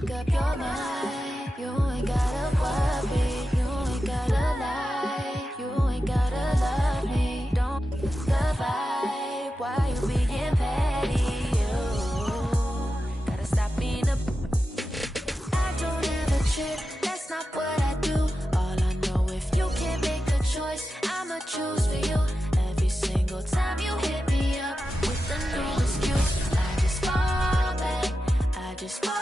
make up your mind. You ain't gotta worry. You ain't gotta lie. You ain't gotta love me. Don't survive. Why you being petty? You gotta stop being a. I don't ever trip. That's not what I do. All I know, if you can't make a choice, I'ma choose for you. Every single time you hit me up with a new excuse, I just fall back. I just fall.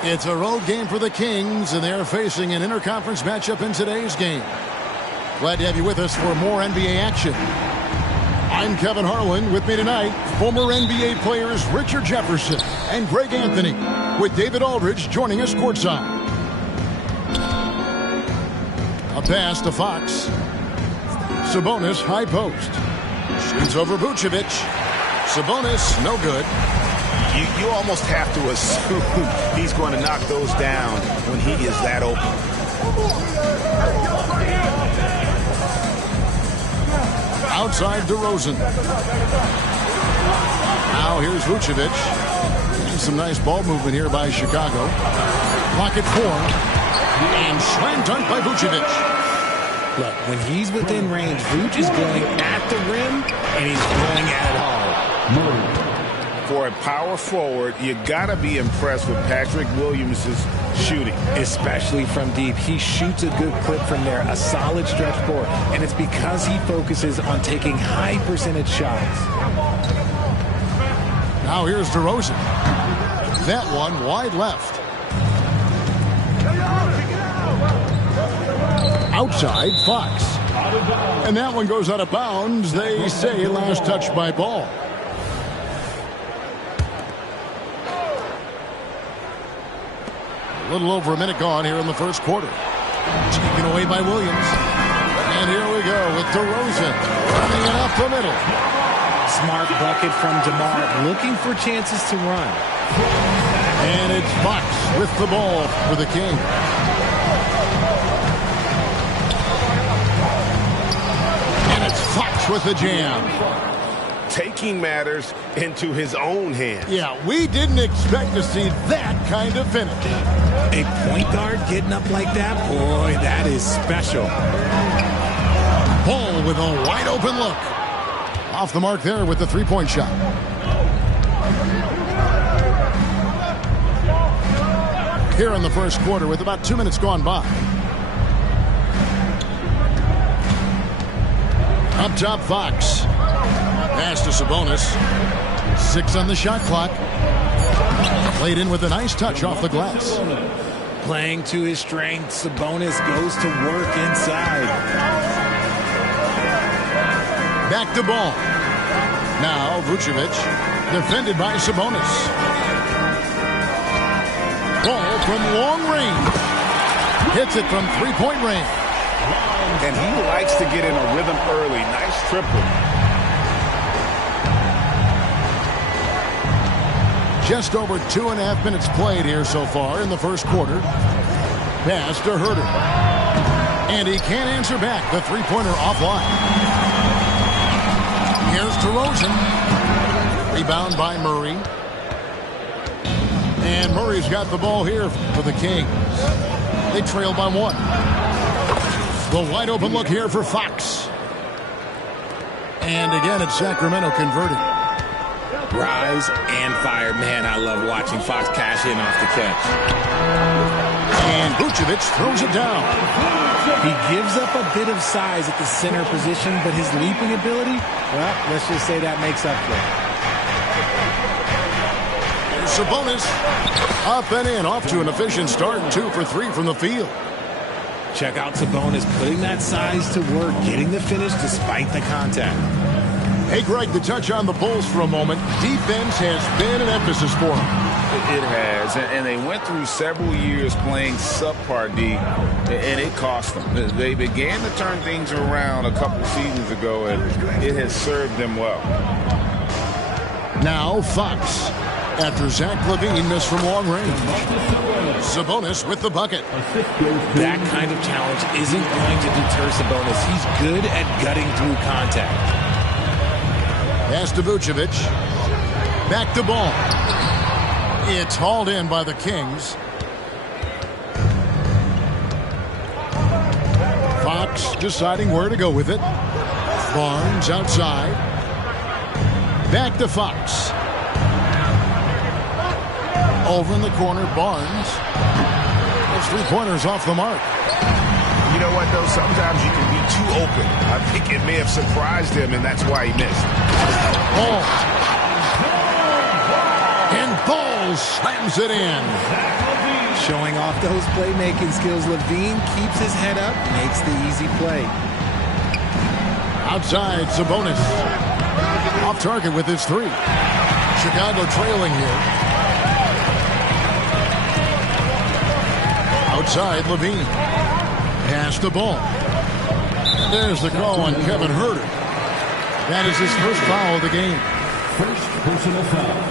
It's a road game for the Kings, and they're facing an interconference matchup in today's game. Glad to have you with us for more NBA action. I'm Kevin Harlan. With me tonight, former NBA players Richard Jefferson and Greg Anthony, with David Aldridge joining us courtside. A pass to Fox. Sabonis, high post. Shoots over Vucevic. Sabonis, no good. You almost have to assume he's going to knock those down when he is that open. Outside DeRozan. Now here's Vucevic. Some nice ball movement here by Chicago. Pocket four. And slam dunk by Vucevic. Look, when he's within range, Vuce is going at the rim, and he's going at it hard. For a power forward, you got to be impressed with Patrick Williams' shooting. Especially from deep. He shoots a good clip from there, a solid stretch forward, and it's because he focuses on taking high percentage shots. Now here's DeRozan. That one wide left. Outside, Fox. And that one goes out of bounds. They say last touch by Ball. A little over a minute gone here in the first quarter. Taken away by Williams. And here we go with DeRozan running it up the middle. Smart bucket from DeMar, looking for chances to run. And it's Fox with the ball for the Kings. And it's Fox with the jam. Taking matters into his own hands. Yeah, we didn't expect to see that kind of finish. A point guard getting up like that, boy, that is special. Ball with a wide open look. Off the mark there with the three-point shot. Here in the first quarter with about 2 minutes gone by. Up top, Fox. Pass to Sabonis. 6 on the shot clock. Played in with a nice touch off the glass. Playing to his strength, Sabonis goes to work inside. Back to Ball. Now Vucevic, defended by Sabonis. Ball from long range. Hits it from three-point range. And he likes to get in a rhythm early. Nice triple. Just over 2.5 minutes played here so far in the first quarter. Pass to Herter. And he can't answer back. The three-pointer offline. Here's DeRozan. Rebound by Murray. And Murray's got the ball here for the Kings. They trail by 1. The wide open look here for Fox. And again, it's Sacramento converting. Rise and fire. Man, I love watching Fox cash in off the catch. And Vucevic throws it down. He gives up a bit of size at the center position, but his leaping ability, well, let's just say that makes up for it. Sabonis up and in, off to an efficient start. 2 for 3 from the field. Check out Sabonis putting that size to work, getting the finish despite the contact. Hey, Greg, to touch on the Bulls for a moment, defense has been an emphasis for them. It has, and they went through several years playing subpar D, and it cost them. They began to turn things around a couple seasons ago, and it has served them well. Now Fox, after Zach LaVine missed from long range. Sabonis with the bucket. That kind of challenge isn't going to deter Sabonis. He's good at gutting through contact. Pass to Vucevic. Back to ball. It's hauled in by the Kings. Fox deciding where to go with it. Barnes outside. Back to Fox. Over in the corner, Barnes. Those three-pointers off the mark. You know what, though? Sometimes you can be too open. I think it may have surprised him, and that's why he missed. Ball. And Ball slams it in. Showing off those playmaking skills, LaVine keeps his head up, makes the easy play. Outside, Sabonis. Off target with his 3. Chicago trailing here. Outside, LaVine. Pass the ball. There's the call on Kevin Herter. That is his first foul of the game. First personal foul.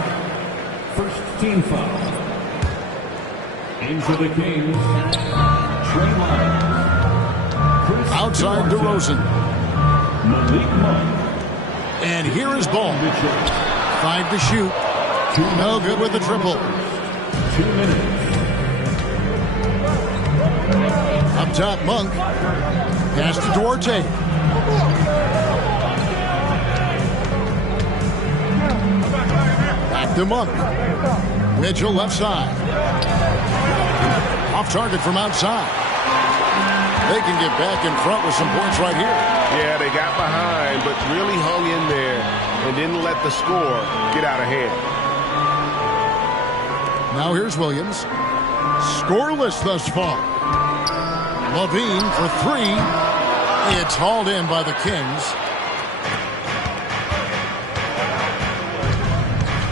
First team foul. Into the Kings. Trey Lyles. Outside DeRozan. Malik Monk. And here is Ball. 5 to shoot. No good with the triple. 2 minutes. Up top, Monk. Pass to Duarte. Back to Monk. Mitchell left side. Off target from outside. They can get back in front with some points right here. Yeah, they got behind, but really hung in there and didn't let the score get out of hand. Now here's Williams. Scoreless thus far. LaVine for 3. It's hauled in by the Kings.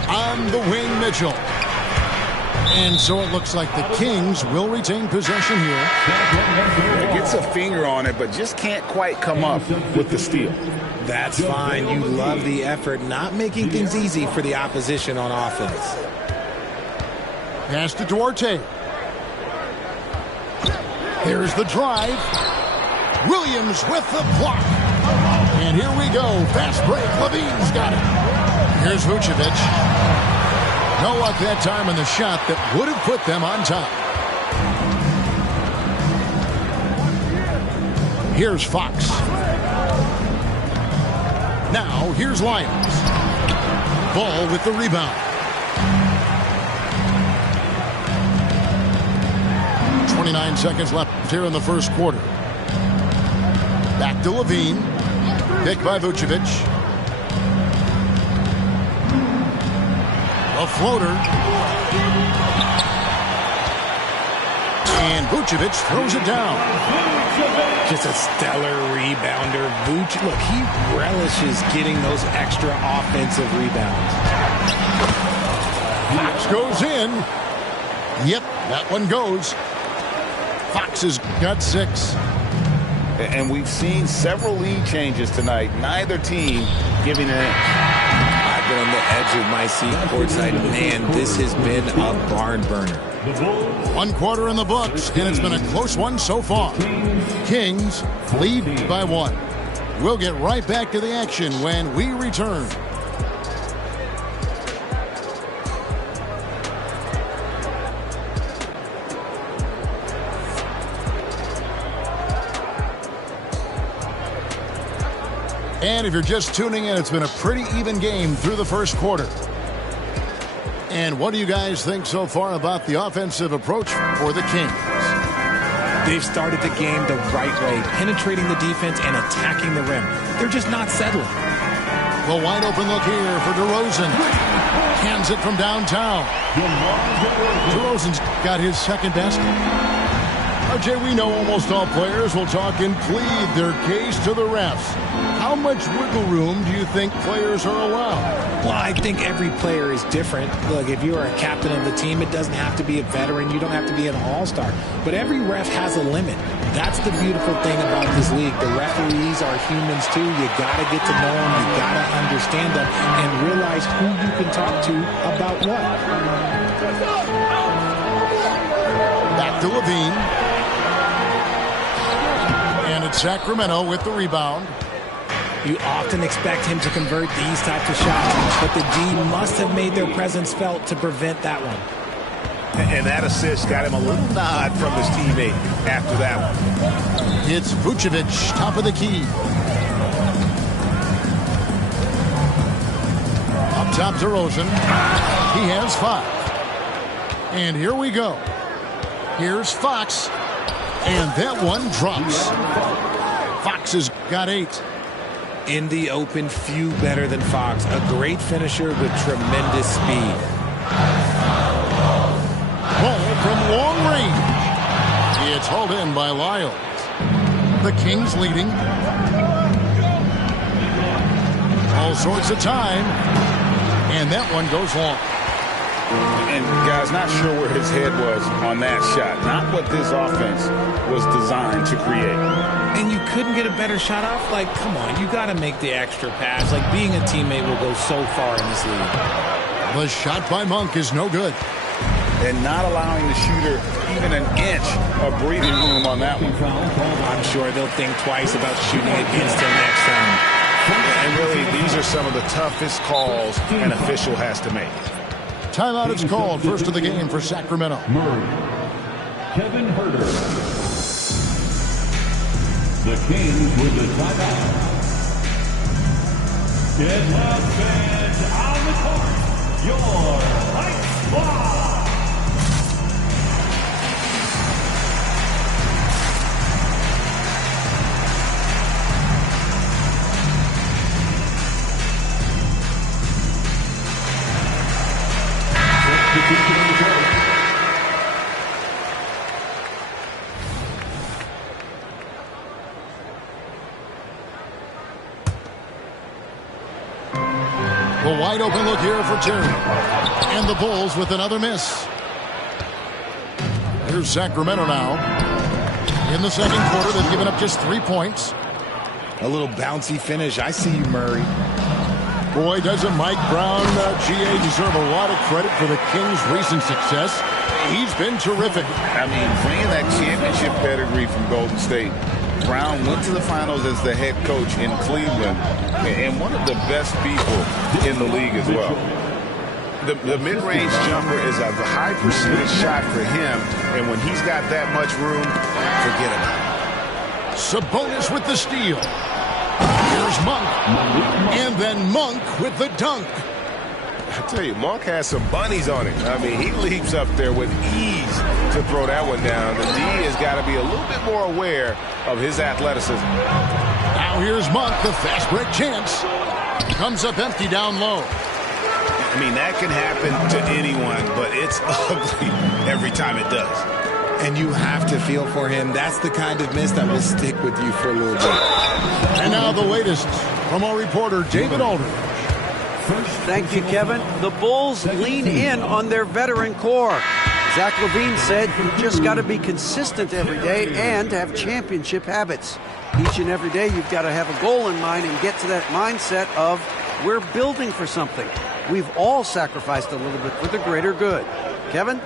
On the wing, Mitchell. And so it looks like the Kings will retain possession here. It gets a finger on it, but just can't quite come up with the steal. That's fine. You love the effort, not making things easy for the opposition on offense. Pass to Duarte. Here's the drive. Williams with the block. And here we go. Fast break. LaVine's got it. Here's Vucevic. No luck that time on the shot that would have put them on top. Here's Fox. Now here's Lyons. Ball with the rebound. 29 seconds left here in the first quarter. Back to LaVine. Picked by Vucevic. A floater. And Vucevic throws it down. Just a stellar rebounder. Vucevic, look, he relishes getting those extra offensive rebounds. Fox goes in. Yep, that one goes. Fox has got 6. And we've seen several lead changes tonight. Neither team giving an inch. I've been on the edge of my seat courtside. Man, this has been a barn burner. 1 quarter in the books, and it's been a close one so far. Kings lead by 1. We'll get right back to the action when we return. And if you're just tuning in, it's been a pretty even game through the first quarter. And what do you guys think so far about the offensive approach for the Kings? They've started the game the right way, penetrating the defense and attacking the rim. They're just not settling. The wide open look here for DeRozan. Hands it from downtown. DeRozan's got his second basket. RJ, we know almost all players will talk and plead their case to the refs. How much wiggle room do you think players are allowed? Well, I think every player is different. Look, if you are a captain of the team, it doesn't have to be a veteran. You don't have to be an all-star. But every ref has a limit. That's the beautiful thing about this league. The referees are humans, too. You got to get to know them. You got to understand them and realize who you can talk to about what. Back to Levine. And it's Sacramento with the rebound. You often expect him to convert these types of shots, but the D must have made their presence felt to prevent that one. And that assist got him a little nod from his teammate after that one. It's Vucevic, top of the key. Up top, DeRozan. He has 5. And here we go. Here's Fox. And that one drops. Fox has got 8. In the open, few better than Fox. A great finisher with tremendous speed. Ball from long range. It's hauled in by Lyles. The Kings leading. All sorts of time. And that one goes long. And, guys, not sure where his head was on that shot. Not what this offense was designed to create. And you couldn't get a better shot off? Like, come on, you got to make the extra pass. Like, being a teammate will go so far in this league. The shot by Monk is no good. And not allowing the shooter even an inch of breathing room on that one. I'm sure they'll think twice about shooting against him next time. And really, these are some of the toughest calls an official has to make. Timeout is called. First of the game for Sacramento. Murray. Kevin Huerter. The Kings with the timeout. Get loud fans on the court. Your Light Squad. The wide open look here for Terry. And the Bulls with another miss. Here's Sacramento now. In the second quarter, they've given up just 3 points. A little bouncy finish. I see you, Murray. Boy, doesn't Mike Brown, GA, deserve a lot of credit for the Kings' recent success. He's been terrific. I mean, bringing that championship pedigree from Golden State. Brown went to the finals as the head coach in Cleveland, and one of the best people in the league as well. The mid-range jumper is a high percentage shot for him, and when he's got that much room, forget about it. Sabonis with the steal. Here's Monk. And then Monk with the dunk. I tell you, Monk has some bunnies on him. I mean, he leaps up there with ease to throw that one down. The D has got to be a little bit more aware of his athleticism. Now here's Monk, the fast break chance. Comes up empty down low. I mean, that can happen to anyone, but it's ugly every time it does. And you have to feel for him. That's the kind of miss that will stick with you for a little bit. And now the latest from our reporter, David Aldridge. Thank you, Kevin. The Bulls lean in on their veteran core. Zach LaVine said you just got to be consistent every day and have championship habits. Each and every day you've got to have a goal in mind and get to that mindset of we're building for something. We've all sacrificed a little bit for the greater good. Kevin?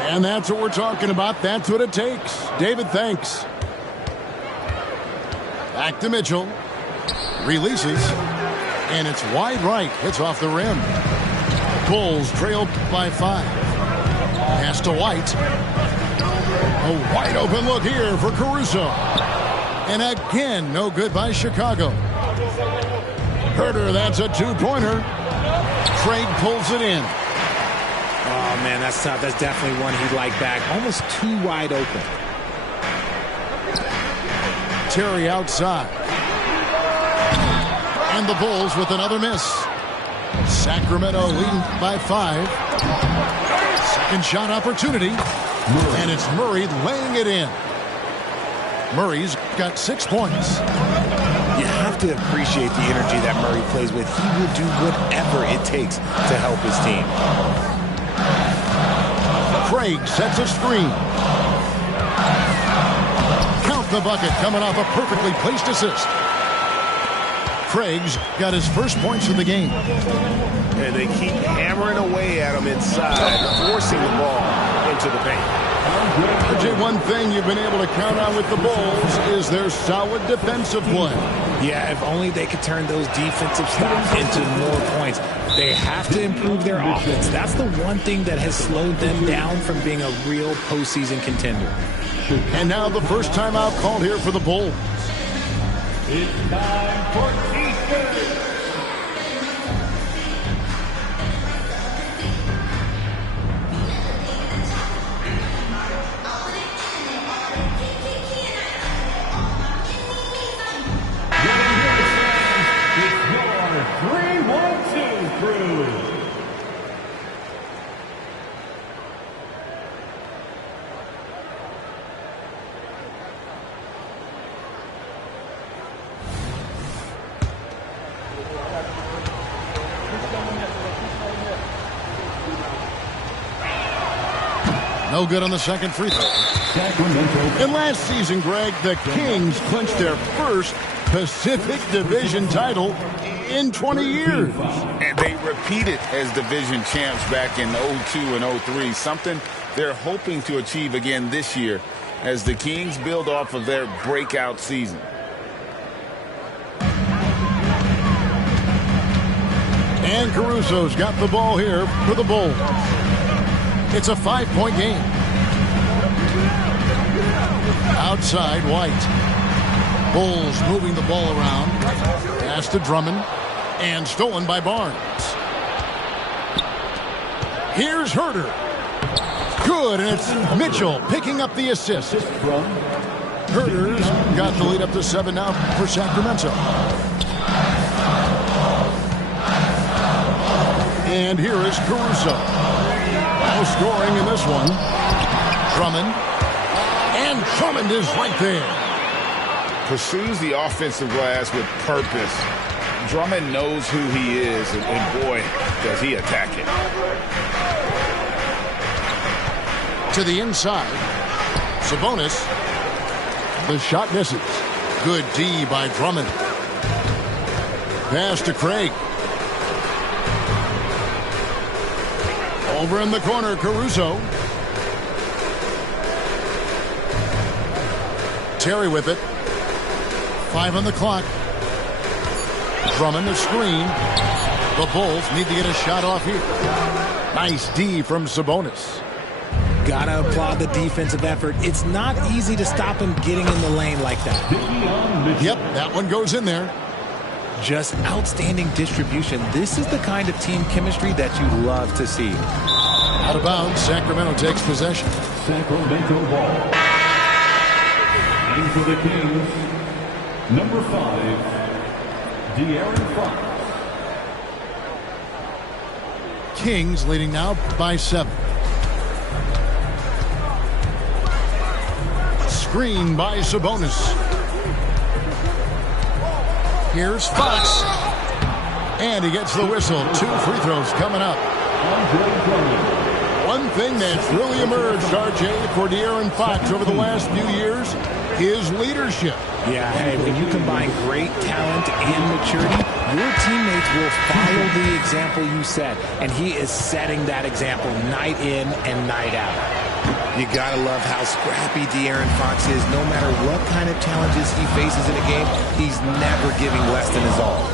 And that's what we're talking about. That's what it takes. David, thanks. Back to Mitchell. Releases. And it's wide right. Hits off the rim. Bulls trail by 5. Pass to White. A wide open look here for Caruso. And again, no good by Chicago. Herter, that's a two-pointer. Craig pulls it in. Oh, man, that's tough. That's definitely one he'd like back. Almost too wide open. Terry outside. And the Bulls with another miss. Sacramento leading by 5. Second shot opportunity. And it's Murray laying it in. Murray's got 6 points. You have to appreciate the energy that Murray plays with. He will do whatever it takes to help his team. Craig sets a screen. Count the bucket coming off a perfectly placed assist. Craig's got his first points of the game. And they keep hammering away at him inside, forcing the ball into the paint. RJ, one thing you've been able to count on with the Bulls is their solid defensive play. Yeah, if only they could turn those defensive stops into more points. They have to improve their offense. That's the one thing that has slowed them down from being a real postseason contender. And now the first timeout called here for the Bulls. It's time for Eastern. No good on the second free throw. And last season, Greg, the Kings clinched their first Pacific Division title in 20 years. And they repeated as division champs back in 02 and 03, something they're hoping to achieve again this year as the Kings build off of their breakout season. And Caruso's got the ball here for the Bulls. It's a 5-point game. Outside, White. Bulls moving the ball around. Pass to Drummond. And stolen by Barnes. Here's Herter. Good, and it's Mitchell picking up the assist. Herter's got the lead up to 7 now for Sacramento. And here is Caruso. No scoring in this one. Drummond. And Drummond is right there. Pursues the offensive glass with purpose. Drummond knows who he is, and boy, does he attack it. To the inside. Sabonis. The shot misses. Good D by Drummond. Pass to Craig. Over in the corner, Caruso. Terry with it. 5 on the clock. Drummond the screen. The Bulls need to get a shot off here. Nice D from Sabonis. Gotta applaud the defensive effort. It's not easy to stop him getting in the lane like that. Yep, that one goes in there. Just outstanding distribution. This is the kind of team chemistry that you love to see. Out of bounds, Sacramento takes possession. Sacramento ball. And for the Kings, number 5, De'Aaron Fox. Kings leading now by 7. screen by Sabonis. Here's Fox. And he gets the whistle. 2 free throws coming up. One thing that's really emerged, RJ, for De'Aaron Fox over the last few years, his leadership. Yeah, hey, when you combine great talent and maturity, your teammates will follow the example you set. And he is setting that example night in and night out. You gotta love how scrappy De'Aaron Fox is. No matter what kind of challenges he faces in a game, he's never giving less than his all.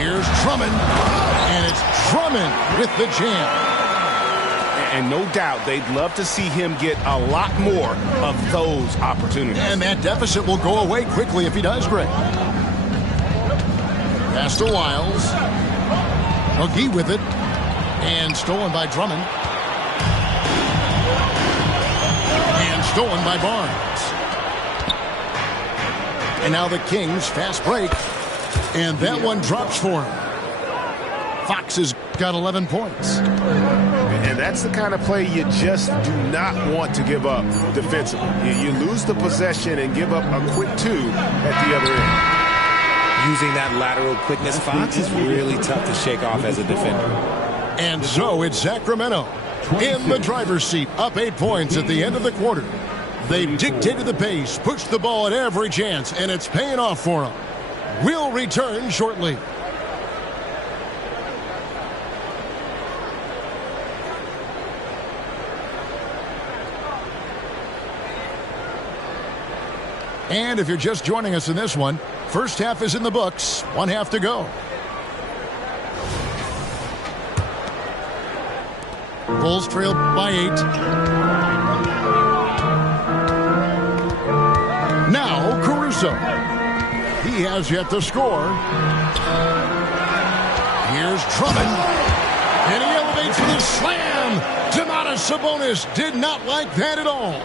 Here's Drummond, and it's Drummond with the jam. And no doubt they'd love to see him get a lot more of those opportunities. And that deficit will go away quickly if he does, Greg. Pass to Wiles. McGee with it. And stolen by Drummond. And stolen by Barnes. And now the Kings fast break. And that one drops for him. Fox has got 11 points. And that's the kind of play you just do not want to give up defensively. You lose the possession and give up a quick 2 at the other end. Using that lateral quickness, Fox is really tough to shake off as a defender. And so it's Sacramento in the driver's seat, up 8 points at the end of the quarter. They've dictated the pace, pushed the ball at every chance, and it's paying off for them. We'll return shortly. And if you're just joining us in this one, first half is in the books, 1 half to go. Bulls trail by 8. Now Caruso. He has yet to score. Here's Drummond. And he elevates with a slam. Domantas Sabonis did not like that at all.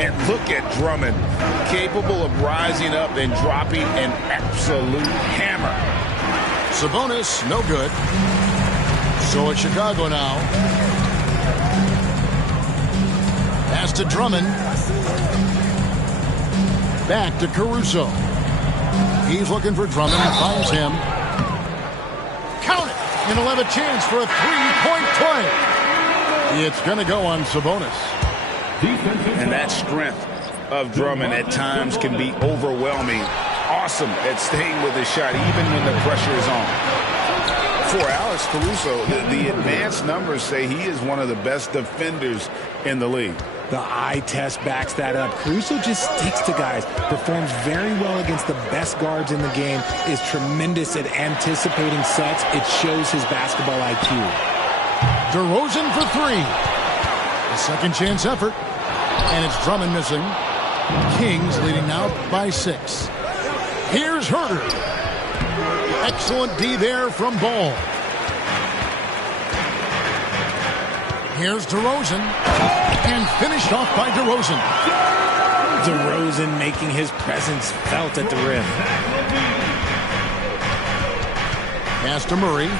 And look at Drummond, capable of rising up and dropping an absolute hammer. Sabonis, no good. So it's Chicago now. Pass to Drummond. Back to Caruso. He's looking for Drummond and finds him. Count it! And he'll have a chance for a 3-point play. It's going to go on Sabonis. And that strength of Drummond at times can be overwhelming. Awesome at staying with his shot even when the pressure is on. For Alex Caruso, the advanced numbers say he is one of the best defenders in the league. The eye test backs that up. Caruso just sticks to guys, performs very well against the best guards in the game, is tremendous at anticipating sets. It shows his basketball IQ. DeRozan for 3. A second chance effort. And it's Drummond missing. Kings leading now by 6. Here's Herter. Excellent D there from Ball. Here's DeRozan. And finished off by DeRozan. DeRozan making his presence felt at the rim. Pass to Murray.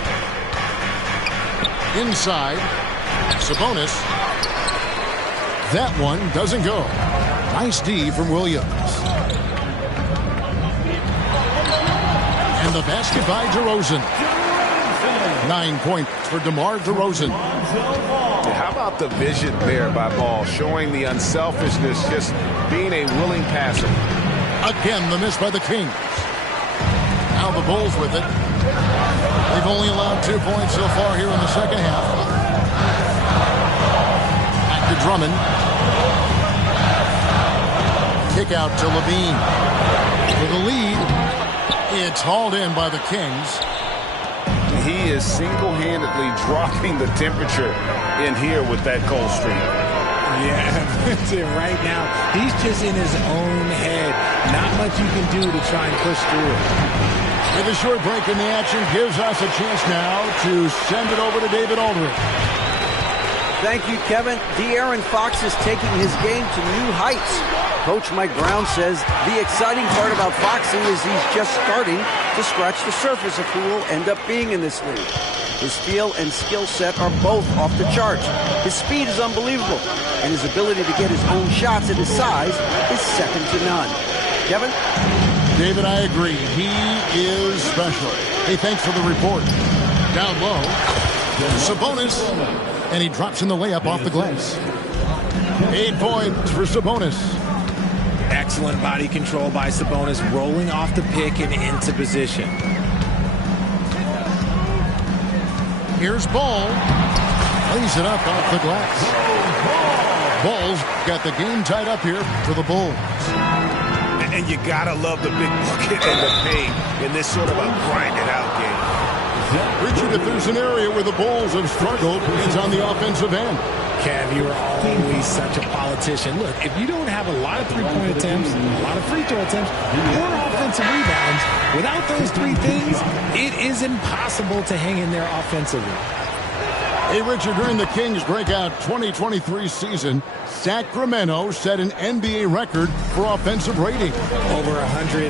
Inside. Sabonis. That one doesn't go. Nice D from Williams. And the basket by DeRozan. 9 points for DeMar DeRozan. How about the vision there by Ball, showing the unselfishness, just being a willing passer. Again, the miss by the Kings. Now the Bulls with it. They've only allowed 2 points so far here in the second half. Back to Drummond. Kick out to Levine. For the lead, it's hauled in by the Kings. He is single-handedly dropping the temperature in here with that cold streak. Yeah, that's it right now. He's just in his own head. Not much you can do to try and push through it. With a short break in the action, gives us a chance now to send it over to David Aldridge. Thank you, Kevin. De'Aaron Fox is taking his game to new heights. Coach Mike Brown says the exciting part about Foxy is he's just starting to scratch the surface of who will end up being in this league. His feel and skill set are both off the charts. His speed is unbelievable, and his ability to get his own shots at his size is second to none. Kevin? David, I agree. He is special. Hey, thanks for the report. Down low, Sabonis, and he drops in the layup off the glass. 8 points for Sabonis. Excellent body control by Sabonis, rolling off the pick and into position. Here's Ball. Lays it up off the glass. Ball's got the game tied up here for the Bulls. And you gotta love the big bucket and the paint in this sort of a grinded-out game. Richard, if there's an area where the Bulls have struggled, it's on the offensive end. Kev, you are always such a politician. Look, if you don't have a lot of three-point attempts, a lot of free throw attempts, or offensive rebounds, without those three things, it is impossible to hang in there offensively. Hey, Richard, during the Kings' breakout 2023 season, Sacramento set an NBA record for offensive rating. Over 119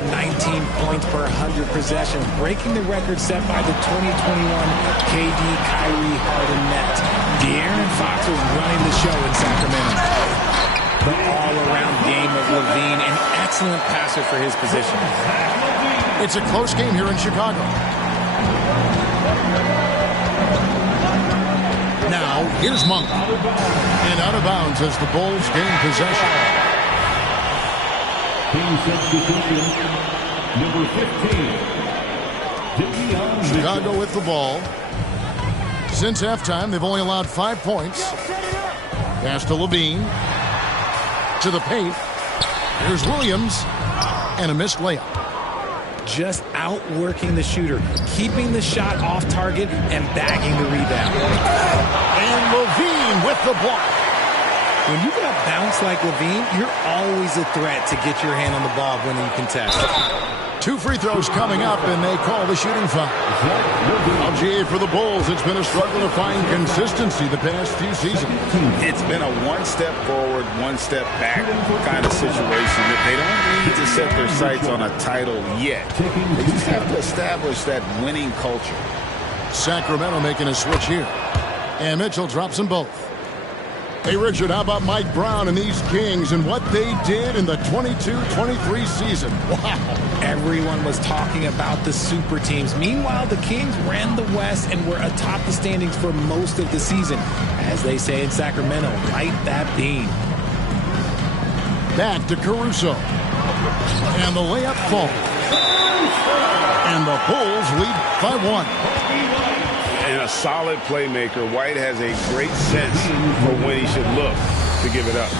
points per 100 possessions, breaking the record set by the 2021 KD Kyrie Harden net. De'Aaron Fox was running the show in Sacramento. The all-around game of LaVine, an excellent passer for his position. It's a close game here in Chicago. Now, here's Monk. And out of bounds as the Bulls gain possession. Team substitution, number 15. Chicago with the ball. Since halftime, they've only allowed 5 points. Pass to LaVine. To the paint. Here's Williams. And a missed layup. Just outworking the shooter, keeping the shot off target and bagging the rebound. And LaVine with the block. When you got a bounce like LaVine, you're always a threat to get your hand on the ball when you contest. 2 free throws coming up, and they call the shooting foul. LGA for the Bulls. It's been a struggle to find consistency the past few seasons. It's been a one-step forward, one-step back kind of situation. That they don't need to set their sights on a title yet. They just have to establish that winning culture. Sacramento making a switch here. And Mitchell drops them both. Hey, Richard, how about Mike Brown and these Kings and what they did in the 22-23 season? Wow. Everyone was talking about the super teams. Meanwhile, the Kings ran the West and were atop the standings for most of the season. As they say in Sacramento, light that beam. Back to Caruso. And the layup falls. And the Bulls lead by 1. And a solid playmaker, White has a great sense for when he should look to give it up.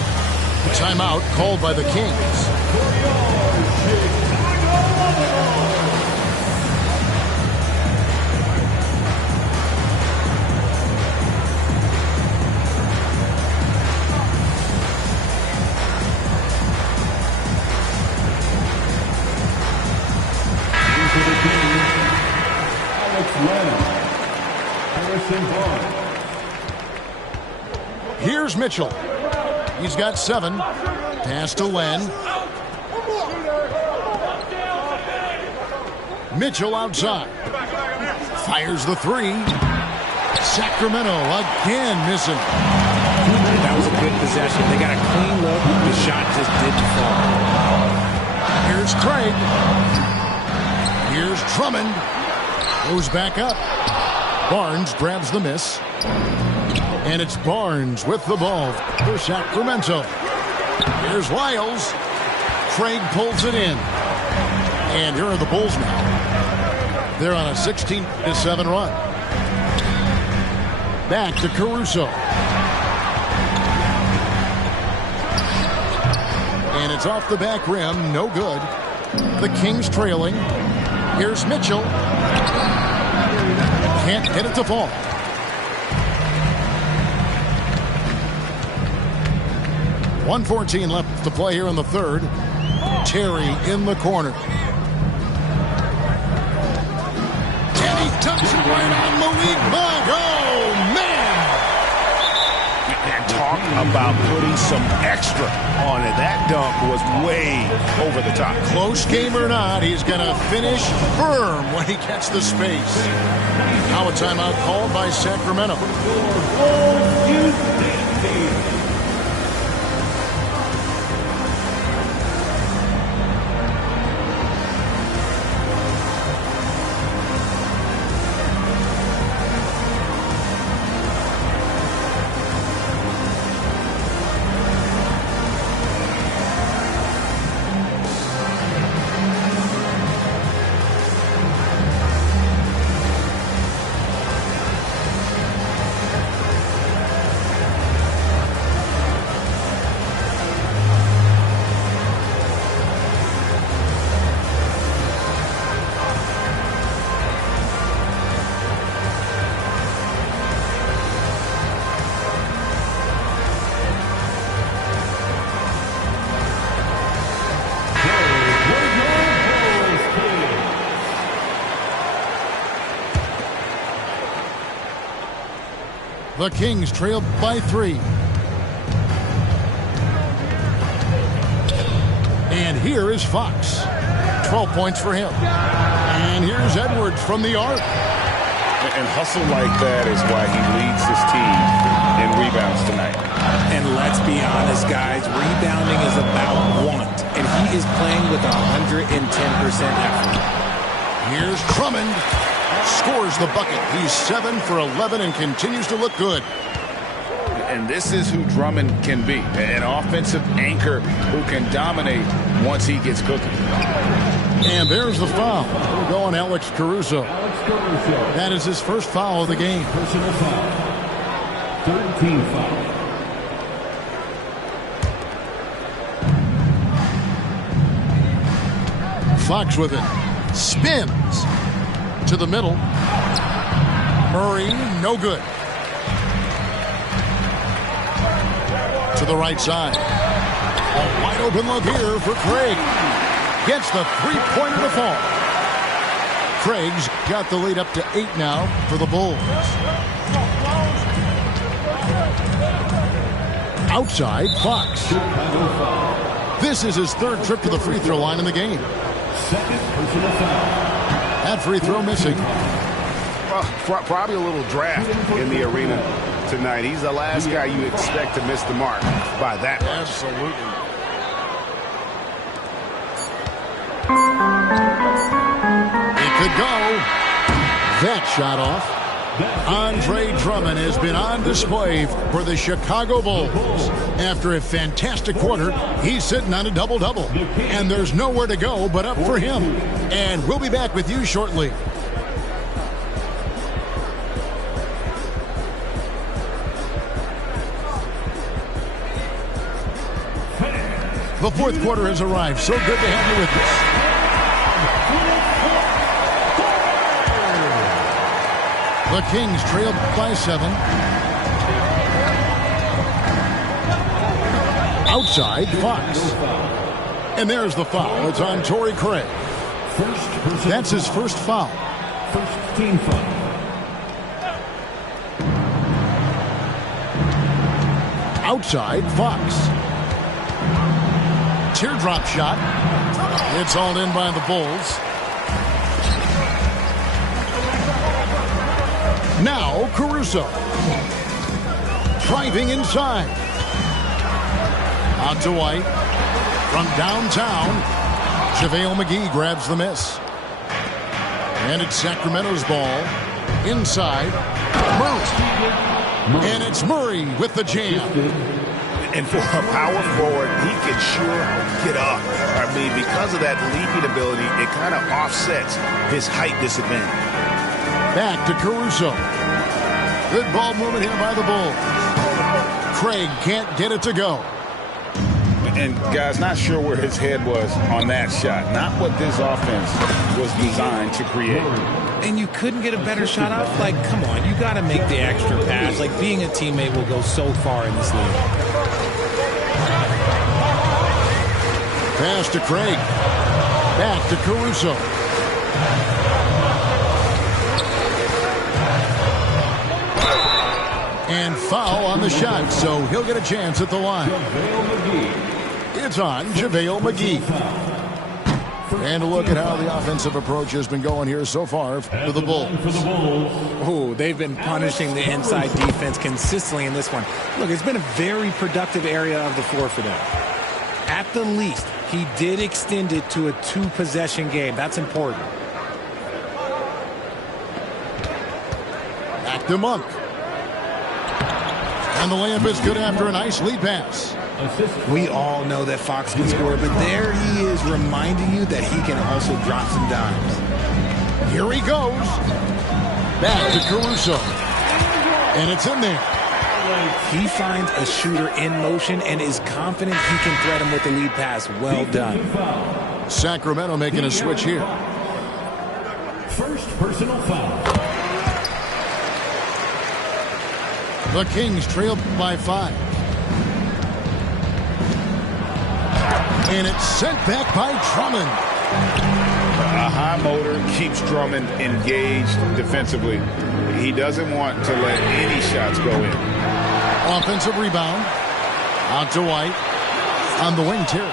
Timeout called by the Kings. Here's Mitchell. He's got 7. Pass to Len. Mitchell outside. Fires the 3. Sacramento again missing. That was a good possession. They got a clean look. The shot just didn't fall. Here's Craig. Here's Drummond. Goes back up. Barnes grabs the miss. And it's Barnes with the ball for Sacramento. Here's Lyles. Craig pulls it in. And here are the Bulls now. They're on a 16-7 run. Back to Caruso. And it's off the back rim. No good. The Kings trailing. Here's Mitchell. Can't get it to fall. .114 left to play here in the third. Terry in the corner. And he tucks it right on Malik Monk. Oh, man! And talk about putting some extra on it. That dunk was way over the top. Close game or not, he's going to finish firm when he gets the space. Now a timeout called by Sacramento. The Kings trail by 3. And here is Fox. 12 points for him. And here's Edwards from the arc. And hustle like that is why he leads his team in rebounds tonight. And let's be honest, guys, rebounding is about want. And he is playing with 110% effort. Here's Drummond. Scores the bucket. He's 7 for 11 and continues to look good. And this is who Drummond can be. An offensive anchor who can dominate once he gets cooking. And there's the foul. We'll go on Alex Caruso. That is his first foul of the game. Personal foul. 3rd team foul. Fox with it. Spins. To the middle. Murray, no good. To the right side. A wide open look here for Craig. Gets the three-pointer to fall. Craig's got the lead up to 8 now for the Bulls. Outside, Fox. This is his 3rd trip to the free throw line in the game. 2nd personal foul. That free throw missing. Probably a little draft in the arena tonight. He's the last guy you expect to miss the mark by that much. Absolutely. It could go. That shot off. Andre Drummond has been on display for the Chicago Bulls. After a fantastic quarter, he's sitting on a double-double. And there's nowhere to go but up for him. And we'll be back with you shortly. The 4th quarter has arrived. So good to have you with us. The Kings trail by 7. Outside, Fox. And there's the foul. It's on Torrey Craig. That's his first foul. 1st team foul. Outside, Fox. Teardrop shot. It's hauled in by the Bulls. Now Caruso. Driving inside. Out to White. From downtown, JaVale McGee grabs the miss. And it's Sacramento's ball. Inside. Murray. And it's Murray with the jam. And for a power forward, he can sure get up. I mean, because of that leaping ability, it kind of offsets his height disadvantage. Back to Caruso. Good ball movement here by the Bulls. Craig can't get it to go. And, guys, not sure where his head was on that shot. Not what this offense was designed to create. And you couldn't get a better shot off? Like, come on, you got to make the extra pass. Like, being a teammate will go so far in this league. Pass to Craig. Back to Caruso. And foul on the shot, so he'll get a chance at the line. It's on JaVale McGee. And a look at how the offensive approach has been going here so far for the Bulls. Oh, they've been punishing the inside defense consistently in this one. Look, it's been a very productive area of the floor for them. At the least, he did extend it to a 2-possession game. That's important. Back to Monk. And the layup is good after a nice lead pass. We all know that Fox can score, but there he is reminding you that he can also drop some dimes. Here he goes. Back to Caruso. And it's in there. He finds a shooter in motion and is confident he can thread him with the lead pass. Well done. Sacramento making a switch here. First personal foul. The Kings trail by 5. And it's sent back by Drummond. A high motor keeps Drummond engaged defensively. He doesn't want to let any shots go in. Offensive rebound. Out to White. On the wing, Terry.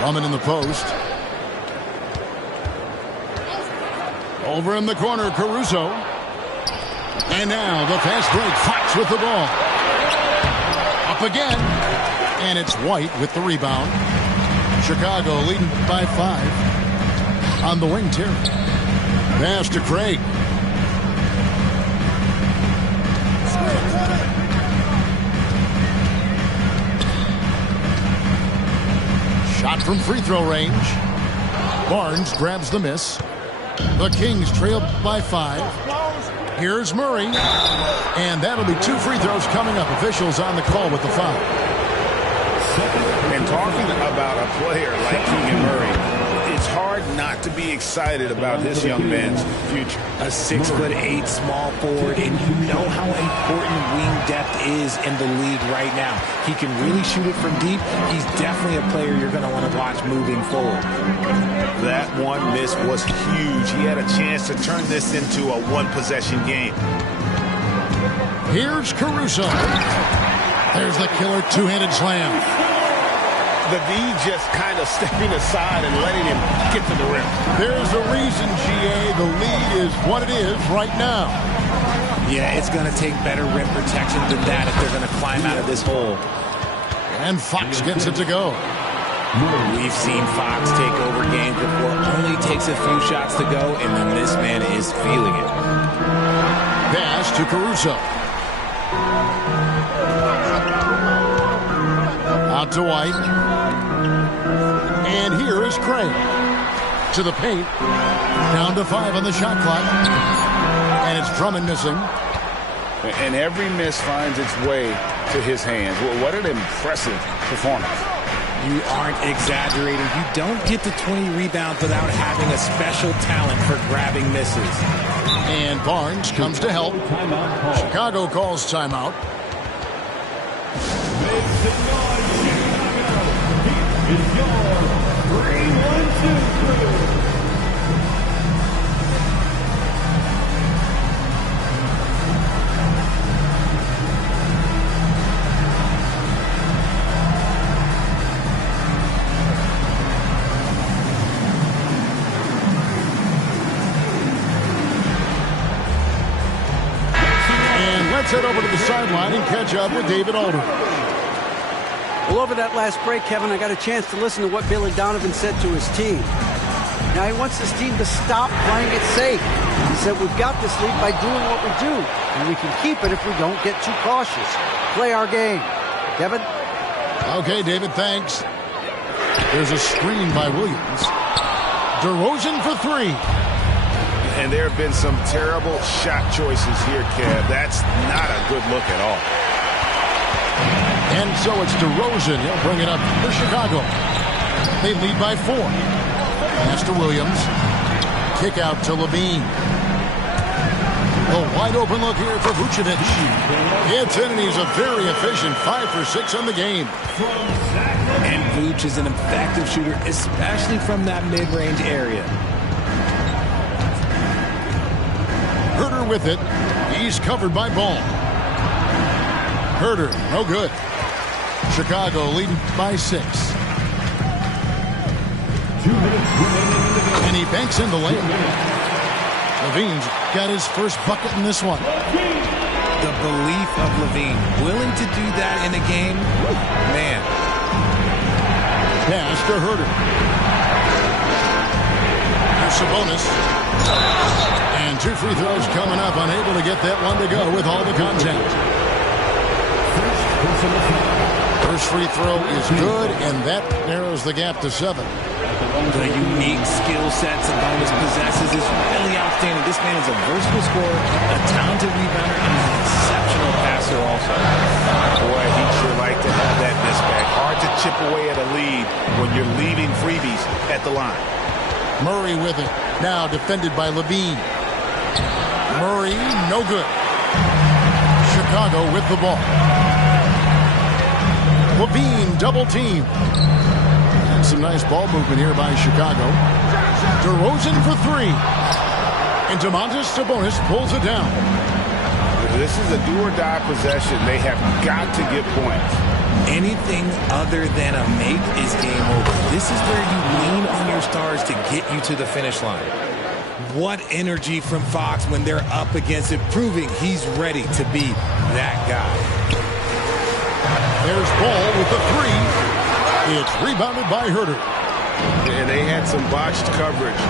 Drummond in the post. Over in the corner, Caruso. And now the fast break. Fox with the ball. Up again. And it's White with the rebound. Chicago leading by 5. On the wing, Terry. Pass to Craig. Shot from free throw range. Barnes grabs the miss. The Kings trail by 5. Here's Murray. And that'll be 2 free throws coming up. Officials on the call with the foul. And talking about a player like Keegan Murray, it's hard not to be excited about this young man's future. A 6'8" small forward, and you know how important wing depth is in the league right now. He can really shoot it from deep. He's definitely a player you're going to want to watch moving forward. That one miss was huge. He had a chance to turn this into a 1-possession game. Here's Caruso. There's the killer 2-handed slam. The V just kind of stepping aside and letting him get to the rim. There's a reason, GA, the lead is what it is right now. Yeah, it's going to take better rim protection than that if they're going to climb out of this hole. And Fox gets it to go. We've seen Fox take over games before. Only takes a few shots to go, and then this man is feeling it. Pass to Caruso. Out to White. And here is Craig. To the paint. Down to 5 on the shot clock. And it's Drummond missing. And every miss finds its way to his hands. Well, what an impressive performance. You aren't exaggerating. You don't get to 20 rebounds without having a special talent for grabbing misses. And Barnes comes to help. Chicago calls timeout. Make some noise, Chicago. Here is your 3-1-2 crew. Let's head over to the sideline and catch up with David Aldridge. Well, over that last break, Kevin, I got a chance to listen to what Billy Donovan said to his team. Now, he wants his team to stop playing it safe. He said, we've got this lead by doing what we do, and we can keep it if we don't get too cautious. Play our game. Kevin? Okay, David, thanks. There's a screen by Williams. DeRozan for 3. And there have been some terrible shot choices here, Kev. That's not a good look at all. And so it's DeRozan. He'll bring it up for Chicago. They lead by 4. Pass to Williams. Kick out to Levine. A wide open look here for Vucevic. Gets in, and he's a very efficient 5 for 6 on the game. And Vuce is an effective shooter, especially from that mid-range area. Herder with it. He's covered by Ball. Herder, no good. Chicago leading by 6. 2 minutes remaining in the game. And he banks in the lane. Levine's got his first bucket in this one. The belief of Levine, willing to do that in a game, man. Pass to Herder. Here's Sabonis. And 2 free throws coming up, unable to get that one to go with all the contact. First free throw is good, and that narrows the gap to 7. The unique skill set Sabonis possesses is really outstanding. This man is a versatile scorer, a talented rebounder, and an exceptional passer also. Boy, he'd sure like to have that misback. Hard to chip away at a lead when you're leaving freebies at the line. Murray with it. Now defended by Levine. Murray, no good. Chicago with the ball. Levine double team. And some nice ball movement here by Chicago. DeRozan for 3. And Domantas Sabonis pulls it down. This is a do-or-die possession. They have got to get points. Anything other than a make is game over. This is where you lean on your stars to get you to the finish line. What energy from Fox when they're up against it, proving he's ready to be that guy. There's Ball with the 3. It's rebounded by Herder. And they had some botched coverage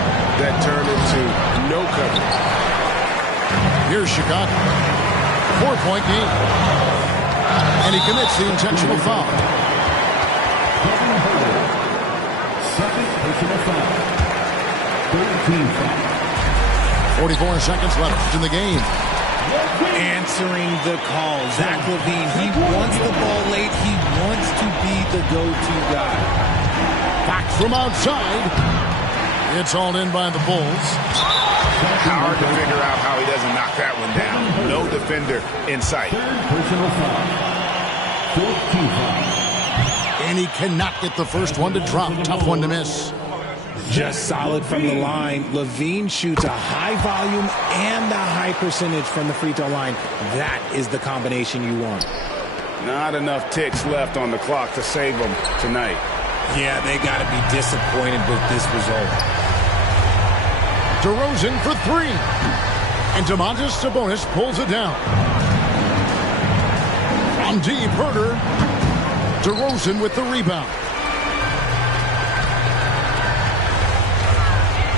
that turned into no coverage. Here's Chicago. 4-point game. And he commits the intentional foul. Second personal foul. 13 foul. 44 seconds left in the game. Answering the call. Zach LaVine, he wants the ball late. He wants to be the go-to guy. Back from outside. It's all in by the Bulls. Hard to figure out how he doesn't knock that one down. No defender in sight. Third personal foul. 14 foul. And he cannot get the first one to drop. Tough one to miss. Just solid from the line. LaVine shoots a high volume and a high percentage from the free throw line. That is the combination you want. Not enough ticks left on the clock to save them tonight. Yeah, they got to be disappointed with this result. DeRozan for 3. And Domantas Sabonis pulls it down. From deep, Herder. DeRozan with the rebound.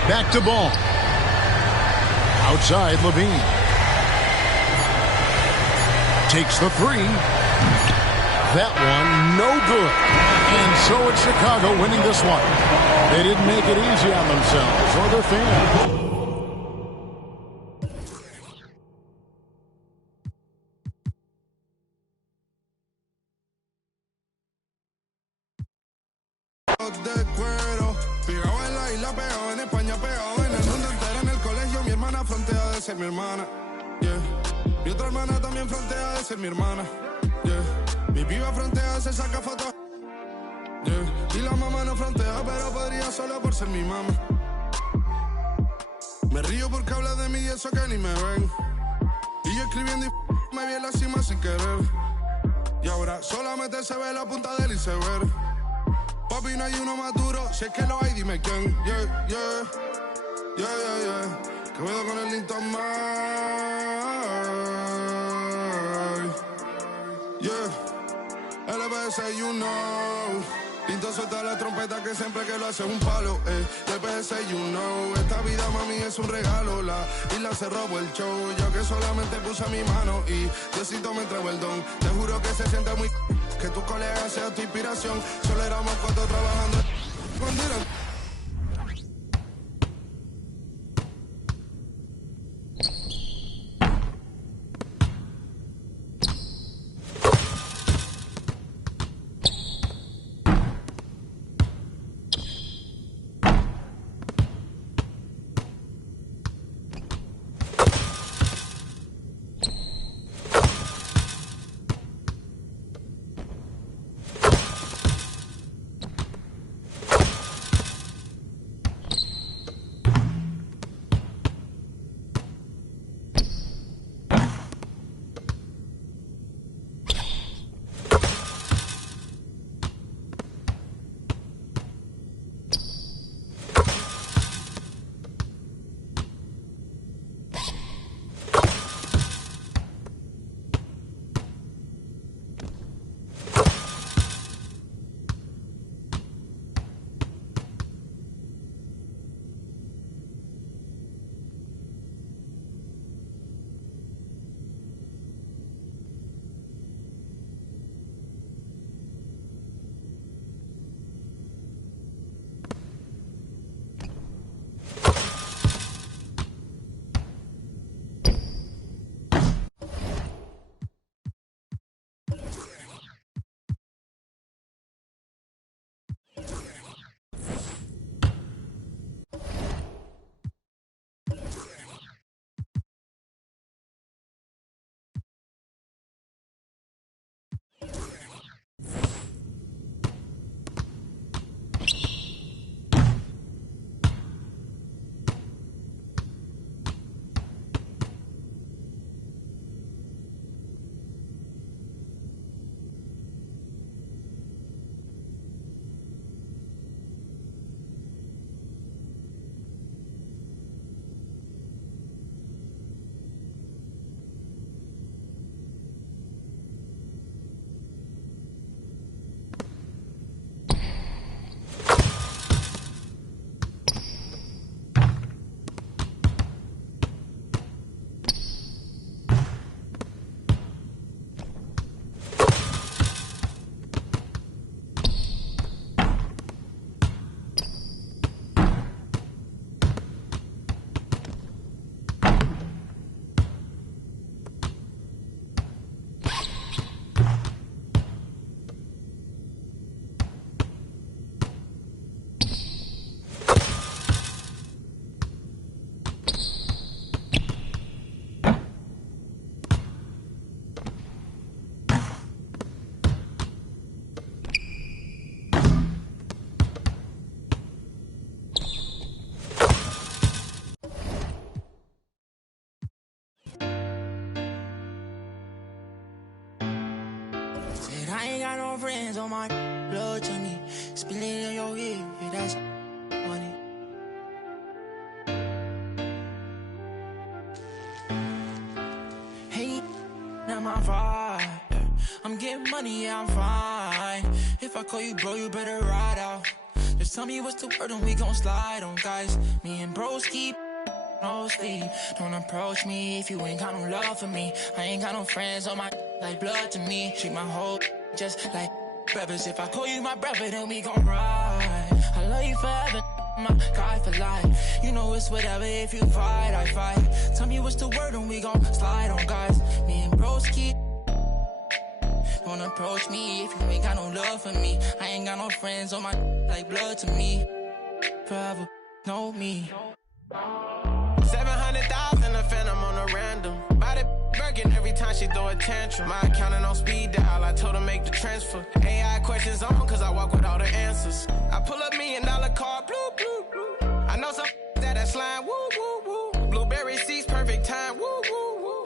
Back to Ball. Outside, Levine. Takes the 3. That one, no good. And so it's Chicago winning this one. They didn't make it easy on themselves or their fans. De cuero, pegado en la isla, pegado en España, pegado en el mundo entero. En el colegio mi hermana frontea de ser mi hermana, yeah. Mi otra hermana también frontea de ser mi hermana, yeah. Mi piba frontea, se saca fotos, yeah. Y la mamá no frontea, pero podría solo por ser mi mamá. Me río porque habla de mí y eso que ni me ven. Y yo escribiendo y me vi en la cima sin querer. Y ahora solamente se ve la punta del iceberg. Papi, no hay uno más duro, si es que lo hay, dime quién. Yeah, yeah, yeah, yeah, yeah. Que puedo con el Linton May. Yeah, LPS, you know. Linton suelta la trompeta que siempre que lo hace es un palo, LPS, you know. Esta vida, mami, es un regalo. La isla se robó el show. Yo que solamente puse mi mano y Diosito me entregó el don. Te juro que se siente muy... Que tu colega sea tu inspiración. Solo éramos 4 trabajando con Dylan. no friends on my blood to me. Spilling on your head, that's money. Hey, not my vibe. I'm getting money, yeah, I'm fine. If I call you bro, you better ride out. Just tell me what's the word and we gon' slide on, guys. Me and bros keep no sleep. Don't approach me if you ain't got no love for me. I ain't got no friends on my like blood to me. Treat my whole just like brothers. If I call you my brother, then we gon' ride. I love you forever, my guy for life. You know it's whatever, if you fight, I fight. Tell me what's the word and we gon' slide on, guys. Me and bros keep. Don't approach me if you ain't got no love for me. I ain't got no friends on my like blood to me. Forever, know me. 700,000 a phantom on a random. Buy the Birkin every time she throw a tantrum. My accountant on speed dial, I told her make the transfer. AI questions on, cause I walk with all the answers. I pull up $1 million car, blue, blue, blue. I know some that slime, woo, woo, woo. Blueberry seats, perfect time, woo, woo, woo.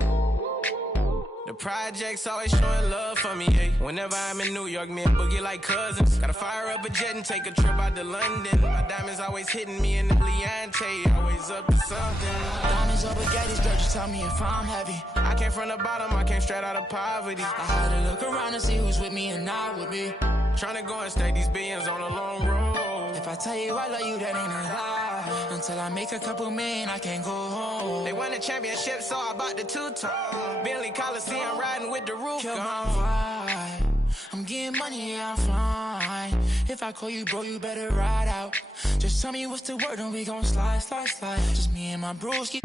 The projects always showing love for me, hey. Whenever I'm in New York, me and Boogie like cousins. Gotta fire up a jet and take a trip out to London. My diamonds always hitting me in the Leante, always up to something. Diamonds or baguettes, girl, just tell me if I'm heavy. I came from the bottom, I came straight out of poverty. I had to look around and see who's with me and not with me. Tryna go and stack these billions on a long road. If I tell you I love you, that ain't a lie. Until I make a couple million, I can't go home. They won the championship, so I bought the two-tone. Bentley Coliseum riding with the roof Kill gone. my vibe. I'm getting money, yeah, I'm fine. If I call you bro, you better ride out. Just tell me what's the word and we gon' slide, slide, slide. Just me and my broski.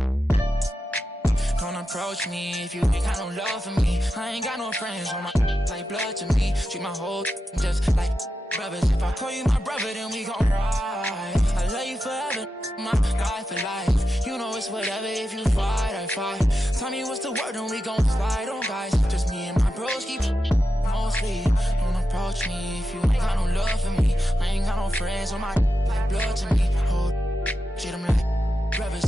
Don't approach me if you ain't got no love for me. I ain't got no friends on my like blood to me. Treat my whole just like brothers. If I call you my brother, then we gon' ride. I love you forever, my guy for life. You know it's whatever, if you fight, I fight. Tell me what's the word and we gon' slide on, guys. Just me and my bros keep no sleep. Don't approach me if you ain't got no love for me. I ain't got no friends on my like blood to me. Hold treat them like brothers.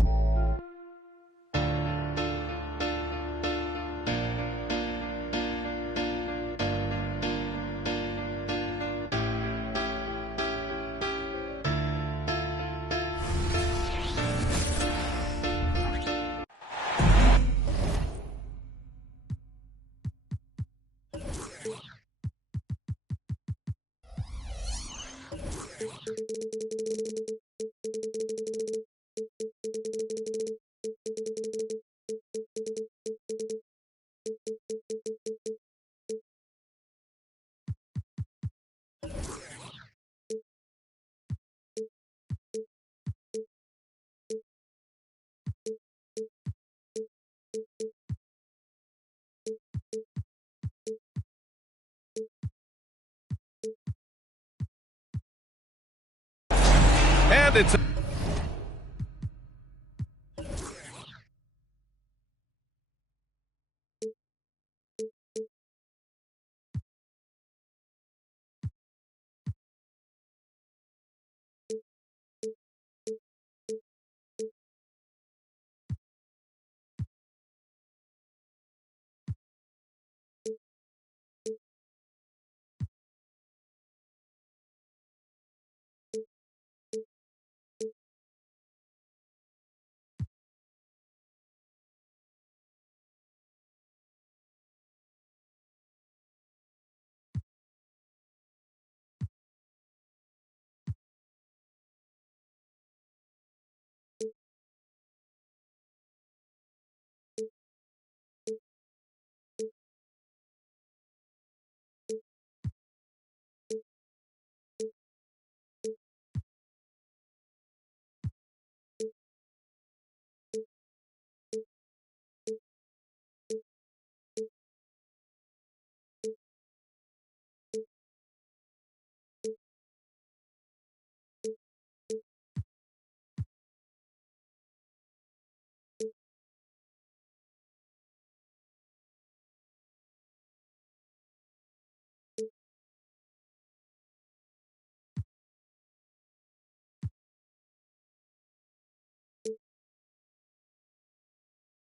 And it's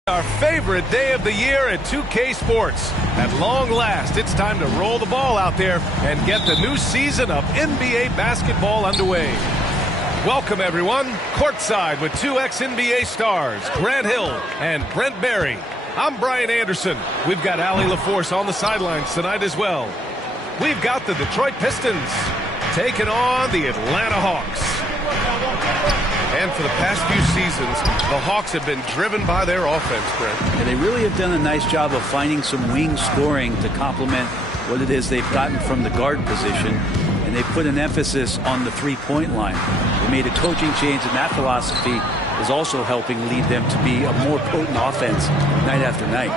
Our favorite day of the year at 2K Sports. At long last, it's time to roll the ball out there and get the new season of NBA basketball underway. Welcome, everyone. Courtside with two ex-NBA stars, Grant Hill and Brent Barry. I'm Brian Anderson. We've got Allie LaForce on the sidelines tonight as well. We've got the Detroit Pistons taking on the Atlanta Hawks. And for the past few seasons, the Hawks have been driven by their offense, Brent. And they really have done a nice job of finding some wing scoring to complement what it is they've gotten from the guard position. And they put an emphasis on the three-point line. They made a coaching change, and that philosophy is also helping lead them to be a more potent offense night after night.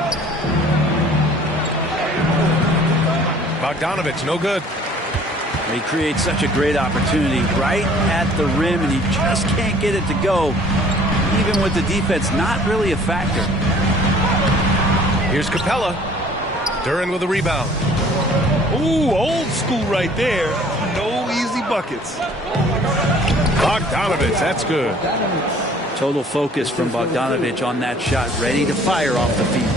Bogdanovich, no good. He creates such a great opportunity right at the rim, and he just can't get it to go. Even with the defense not really a factor. Here's Capella. Duren with a rebound. Ooh, old school right there. No easy buckets. Bogdanovich, that's good. Total focus from Bogdanovich on that shot, ready to fire off the feet.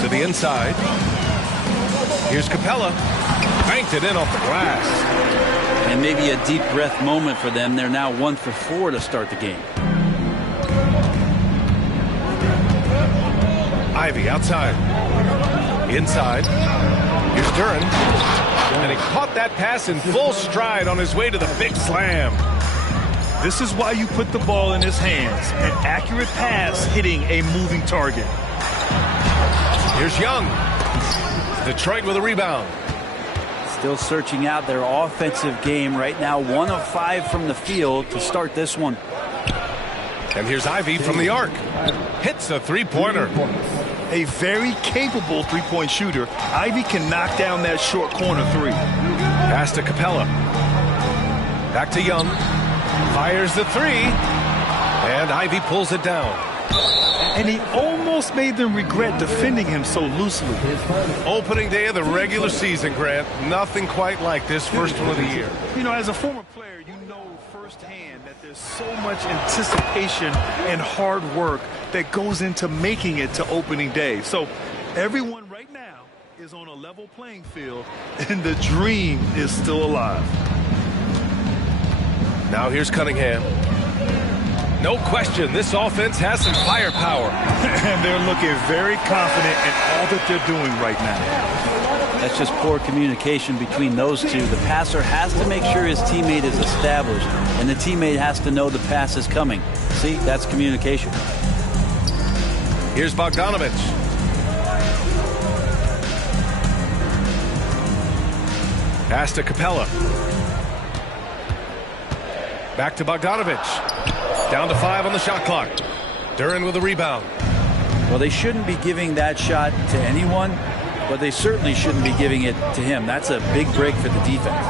To the inside. Here's Capella. Banked it in off the glass. And maybe a deep breath moment for them. They're now 1 for 4 to start the game. Ivy outside. Inside. Here's Duren. And he caught that pass in full stride on his way to the big slam. This is why you put the ball in his hands. An accurate pass hitting a moving target. Here's Young. Detroit with a rebound. Still searching out their offensive game right now. 1 of 5 from the field to start this one. And here's Ivy from the arc. Hits a three-pointer. A very capable three-point shooter. Ivy can knock down that short corner three. Pass to Capella. Back to Young. Fires the three. And Ivy pulls it down. And he almost made them regret defending him so loosely. Opening day of the regular season, Grant. Nothing quite like this first one of the year. You know, as a former player, you know firsthand that there's so much anticipation and hard work that goes into making it to opening day. So everyone right now is on a level playing field, and the dream is still alive. Now here's Cunningham. No question, this offense has some firepower. And they're looking very confident in all that they're doing right now. That's just poor communication between those two. The passer has to make sure his teammate is established, and the teammate has to know the pass is coming. See, that's communication. Here's Bogdanovich. Pass to Capella. Back to Bogdanovich. Down to 5 on the shot clock. Duren with a rebound. Well, they shouldn't be giving that shot to anyone, but they certainly shouldn't be giving it to him. That's a big break for the defense.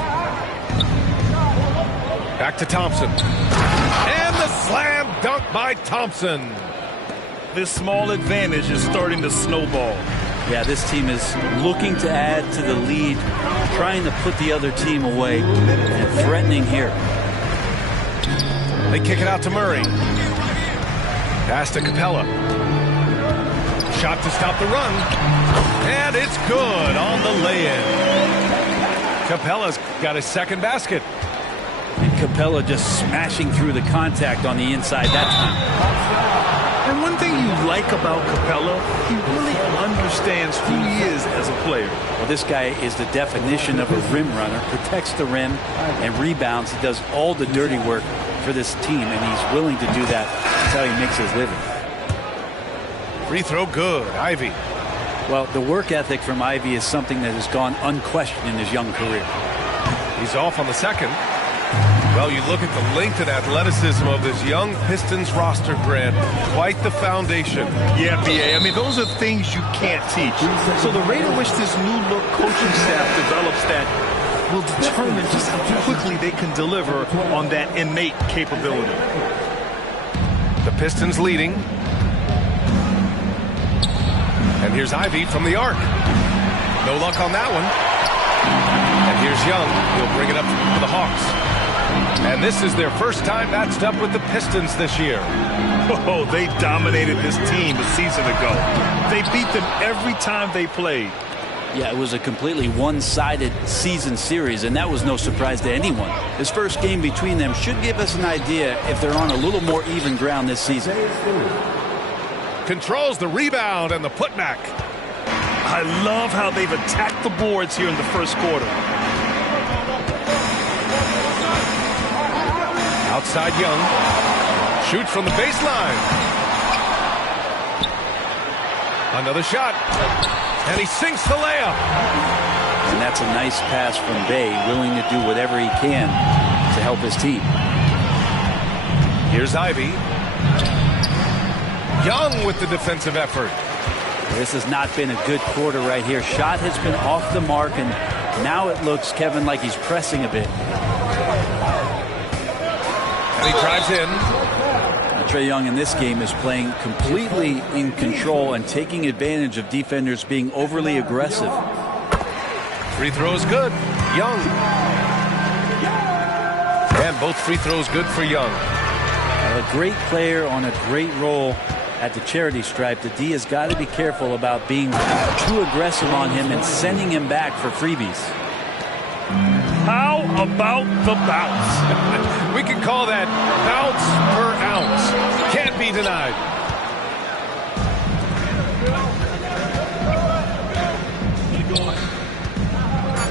Back to Thompson. And the slam dunk by Thompson. This small advantage is starting to snowball. Yeah, this team is looking to add to the lead, trying to put the other team away, and threatening here. They kick it out to Murray. Pass to Capella. Shot to stop the run. And it's good on the lay-in. Capella's got his second basket. And Capella just smashing through the contact on the inside that time. And one thing you like about Capella, he really understands who he is as a player. Well, this guy is the definition of a rim runner. Protects the rim and rebounds. He does all the dirty work for this team, and he's willing to do that. That's how he makes his living. Free throw good. Ivy. Well, the work ethic from Ivy is something that has gone unquestioned in his young career. He's off on the second. Well, you look at the length and athleticism of this young Pistons roster, Grant. Quite the foundation. Yeah, B.A. I mean, those are things you can't teach. So the rate at which this new look coaching staff develops that will determine just how quickly they can deliver on that innate capability. The Pistons leading. And here's Ivy from the arc. No luck on that one. And here's Young. He'll bring it up for the Hawks. And this is their first time matched up with the Pistons this year. Oh, they dominated this team a season ago. They beat them every time they played. Yeah, it was a completely one-sided season series, and that was no surprise to anyone. This first game between them should give us an idea if they're on a little more even ground this season. Controls the rebound and the putback. I love how they've attacked the boards here in the first quarter. Outside Young. Shoots from the baseline. Another shot. And he sinks the layup. And that's a nice pass from Bey, willing to do whatever he can to help his team. Here's Ivy. Young with the defensive effort. This has not been a good quarter right here. Shot has been off the mark, and now it looks, Kevin, like he's pressing a bit. And he drives in. Trae Young in this game is playing completely in control and taking advantage of defenders being overly aggressive. Free throws good. Young. And both free throws good for Young. A great player on a great role at the charity stripe. The D has got to be careful about being too aggressive on him and sending him back for freebies. How about the bounce? We can call that bounce per ounce. Can't be denied.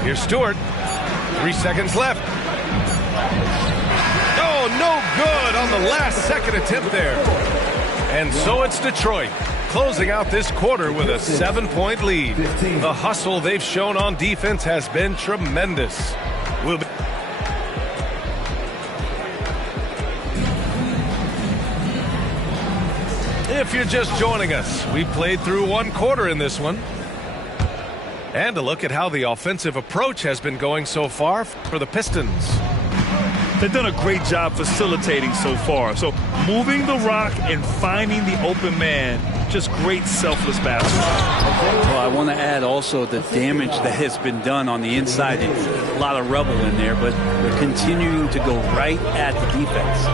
Here's Stewart. 3 seconds left. Oh, no good on the last second attempt there. And so it's Detroit closing out this quarter with a 7-point lead. The hustle they've shown on defense has been tremendous. If you're just joining us, we played through one quarter in this one. And a look at how the offensive approach has been going so far for the Pistons. They've done a great job facilitating so far. So moving the rock and finding the open man, just great selfless basketball. Well, I want to add also the damage that has been done on the inside. A lot of rubble in there, but they're continuing to go right at the defense.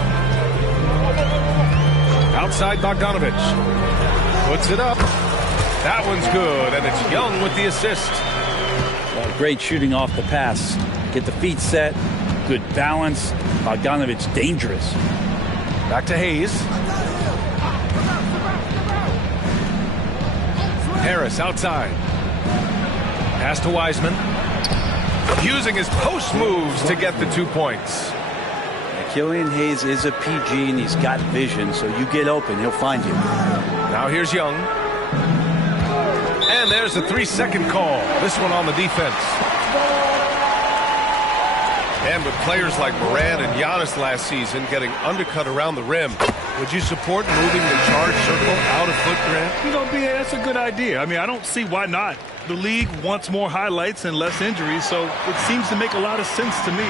Outside Bogdanovich. Puts it up. That one's good, and it's Young with the assist. Well, great shooting off the pass. Get the feet set. Good balance. Bogdanovich dangerous. Back to Hayes. Harris outside. Pass to Wiseman. Using his post moves to get the 2 points. Killian Hayes is a PG, and he's got vision, so you get open, he'll find you. Now here's Young. And there's a 3-second call. This one on the defense. And with players like Morant and Giannis last season getting undercut around the rim, would you support moving the charge circle out of foot, Grant? You know, B.A., that's a good idea. I mean, I don't see why not. The league wants more highlights and less injuries, so it seems to make a lot of sense to me.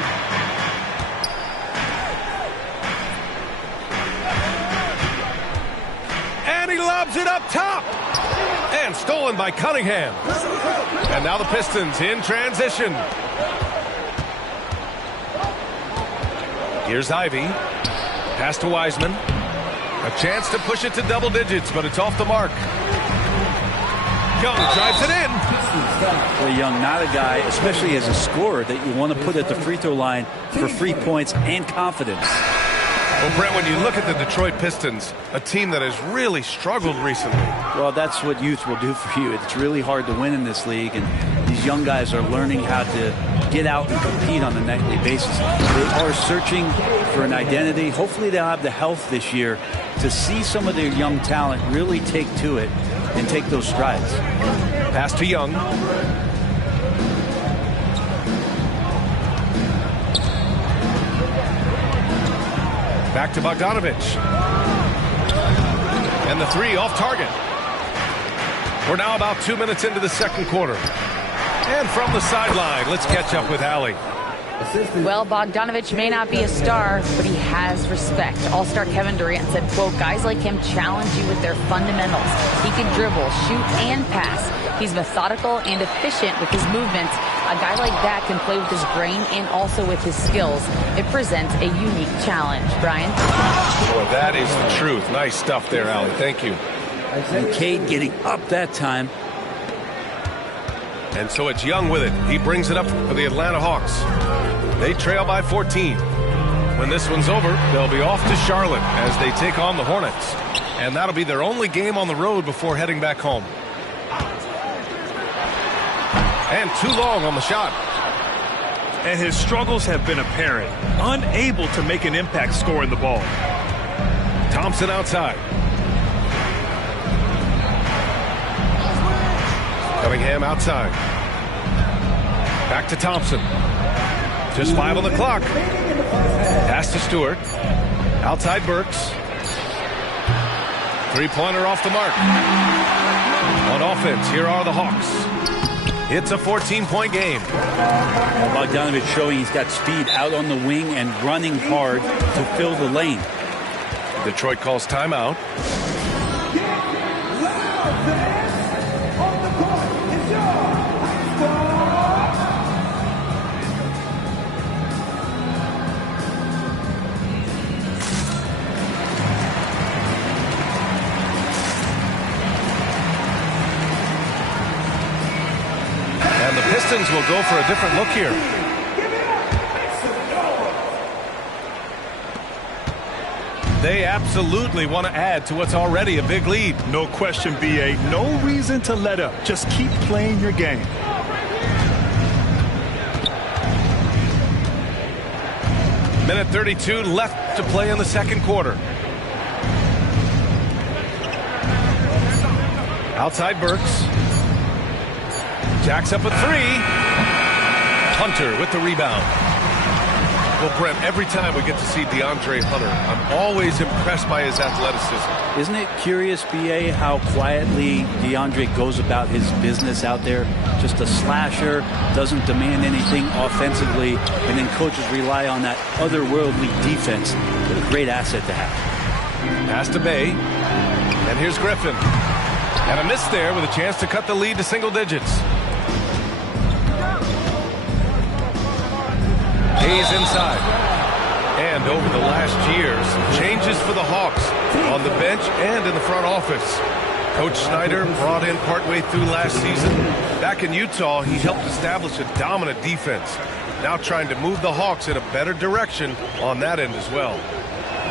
And he lobs it up top. And stolen by Cunningham. And now the Pistons in transition. Here's Ivy. Pass to Wiseman. A chance to push it to double digits, but it's off the mark. Young drives it in. Well, Young, not a guy, especially as a scorer, that you want to put at the free throw line for free points and confidence. Well, Brent, when you look at the Detroit Pistons, a team that has really struggled recently. Well, that's what youth will do for you. It's really hard to win in this league, and these young guys are learning how to get out and compete on a nightly basis. They are searching for an identity. Hopefully they'll have the health this year to see some of their young talent really take to it and take those strides. Pass to Young. Back to Bogdanovich. And the 3 off target. We're now about 2 minutes into the second quarter. And from the sideline, let's catch up with Allie. Well, Bogdanovic may not be a star, but he has respect. All-star Kevin Durant said, quote, guys like him challenge you with their fundamentals. He can dribble, shoot, and pass. He's methodical and efficient with his movements. A guy like that can play with his brain and also with his skills. It presents a unique challenge. Brian? Boy, that is the truth. Nice stuff there, Allie. Thank you. And Cade getting up that time. And so it's Young with it. He brings it up for the Atlanta Hawks. They trail by 14. When this one's over, they'll be off to Charlotte as they take on the Hornets. And that'll be their only game on the road before heading back home. And too long on the shot. And his struggles have been apparent. Unable to make an impact scoring the ball. Thompson outside. Cunningham outside. Back to Thompson. Just 5 on the clock. Pass to Stewart. Outside Burks. Three-pointer off the mark. On offense, here are the Hawks. It's a 14-point game. Bogdanovic showing he's got speed out on the wing and running hard to fill the lane. Detroit calls timeout. Pistons will go for a different look here. They absolutely want to add to what's already a big lead. No question, B.A. No reason to let up. Just keep playing your game. Minute 32 left to play in the second quarter. Outside Burks. Jacks up a three. Hunter with the rebound. Well, Brent, every time we get to see DeAndre Hunter, I'm always impressed by his athleticism. Isn't it curious, B.A., how quietly DeAndre goes about his business out there? Just a slasher, doesn't demand anything offensively, and then coaches rely on that otherworldly defense. What a great asset to have. Pass to Bay. And here's Griffin. And a miss there with a chance to cut the lead to single digits. Hayes inside. And over the last years, changes for the Hawks on the bench and in the front office. Coach Snyder brought in partway through last season. Back in Utah, he helped establish a dominant defense. Now trying to move the Hawks in a better direction on that end as well.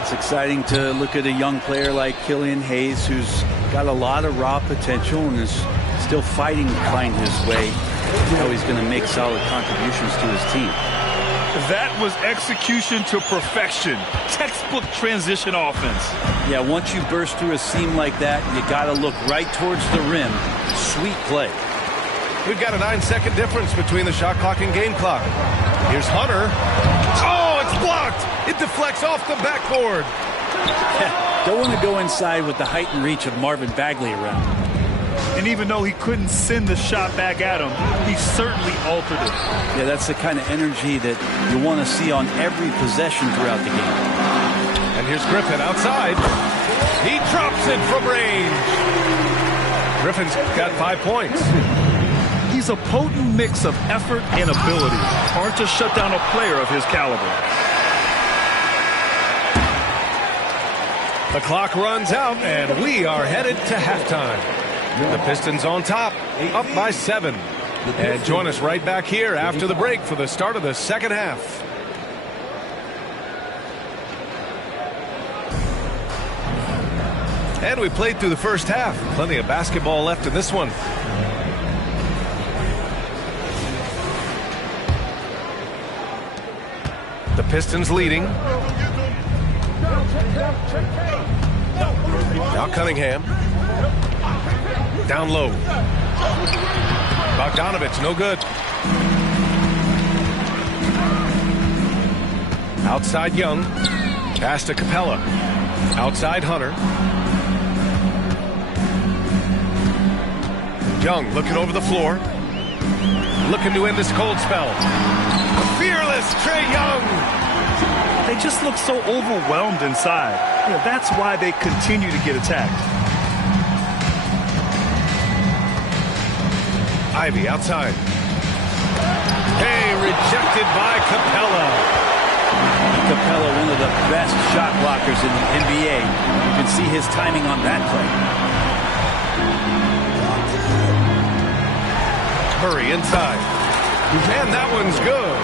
It's exciting to look at a young player like Killian Hayes, who's got a lot of raw potential and is still fighting to find his way. How he's going to make solid contributions to his team. That was execution to perfection. Textbook transition offense. Yeah, once you burst through a seam like that, you got to look right towards the rim. Sweet play. We've got a 9-second difference between the shot clock and game clock. Here's Hunter. Oh, it's blocked. It deflects off the backboard. Yeah, don't want to go inside with the height and reach of Marvin Bagley around. And even though he couldn't send the shot back at him, he certainly altered it. Yeah, that's the kind of energy that you want to see on every possession throughout the game. And here's Griffin outside. He drops it from range. Griffin's got 5 points. He's a potent mix of effort and ability. Hard to shut down a player of his caliber. The clock runs out, and we are headed to halftime. The Pistons on top, up by 7. And join us right back here after the break for the start of the second half. And we played through the first half. Plenty of basketball left in this one. The Pistons leading. Now Cunningham. Down low. Bogdanovic, no good. Outside Young. Pass to Capella. Outside Hunter. Young looking over the floor. Looking to end this cold spell. Fearless Dallas, Trae Young. They just look so overwhelmed inside. That's why they continue to get attacked. Ivy outside. Hey, rejected by Capella. Capella, one of the best shot blockers in the NBA. You can see his timing on that play. Murray inside. And that one's good.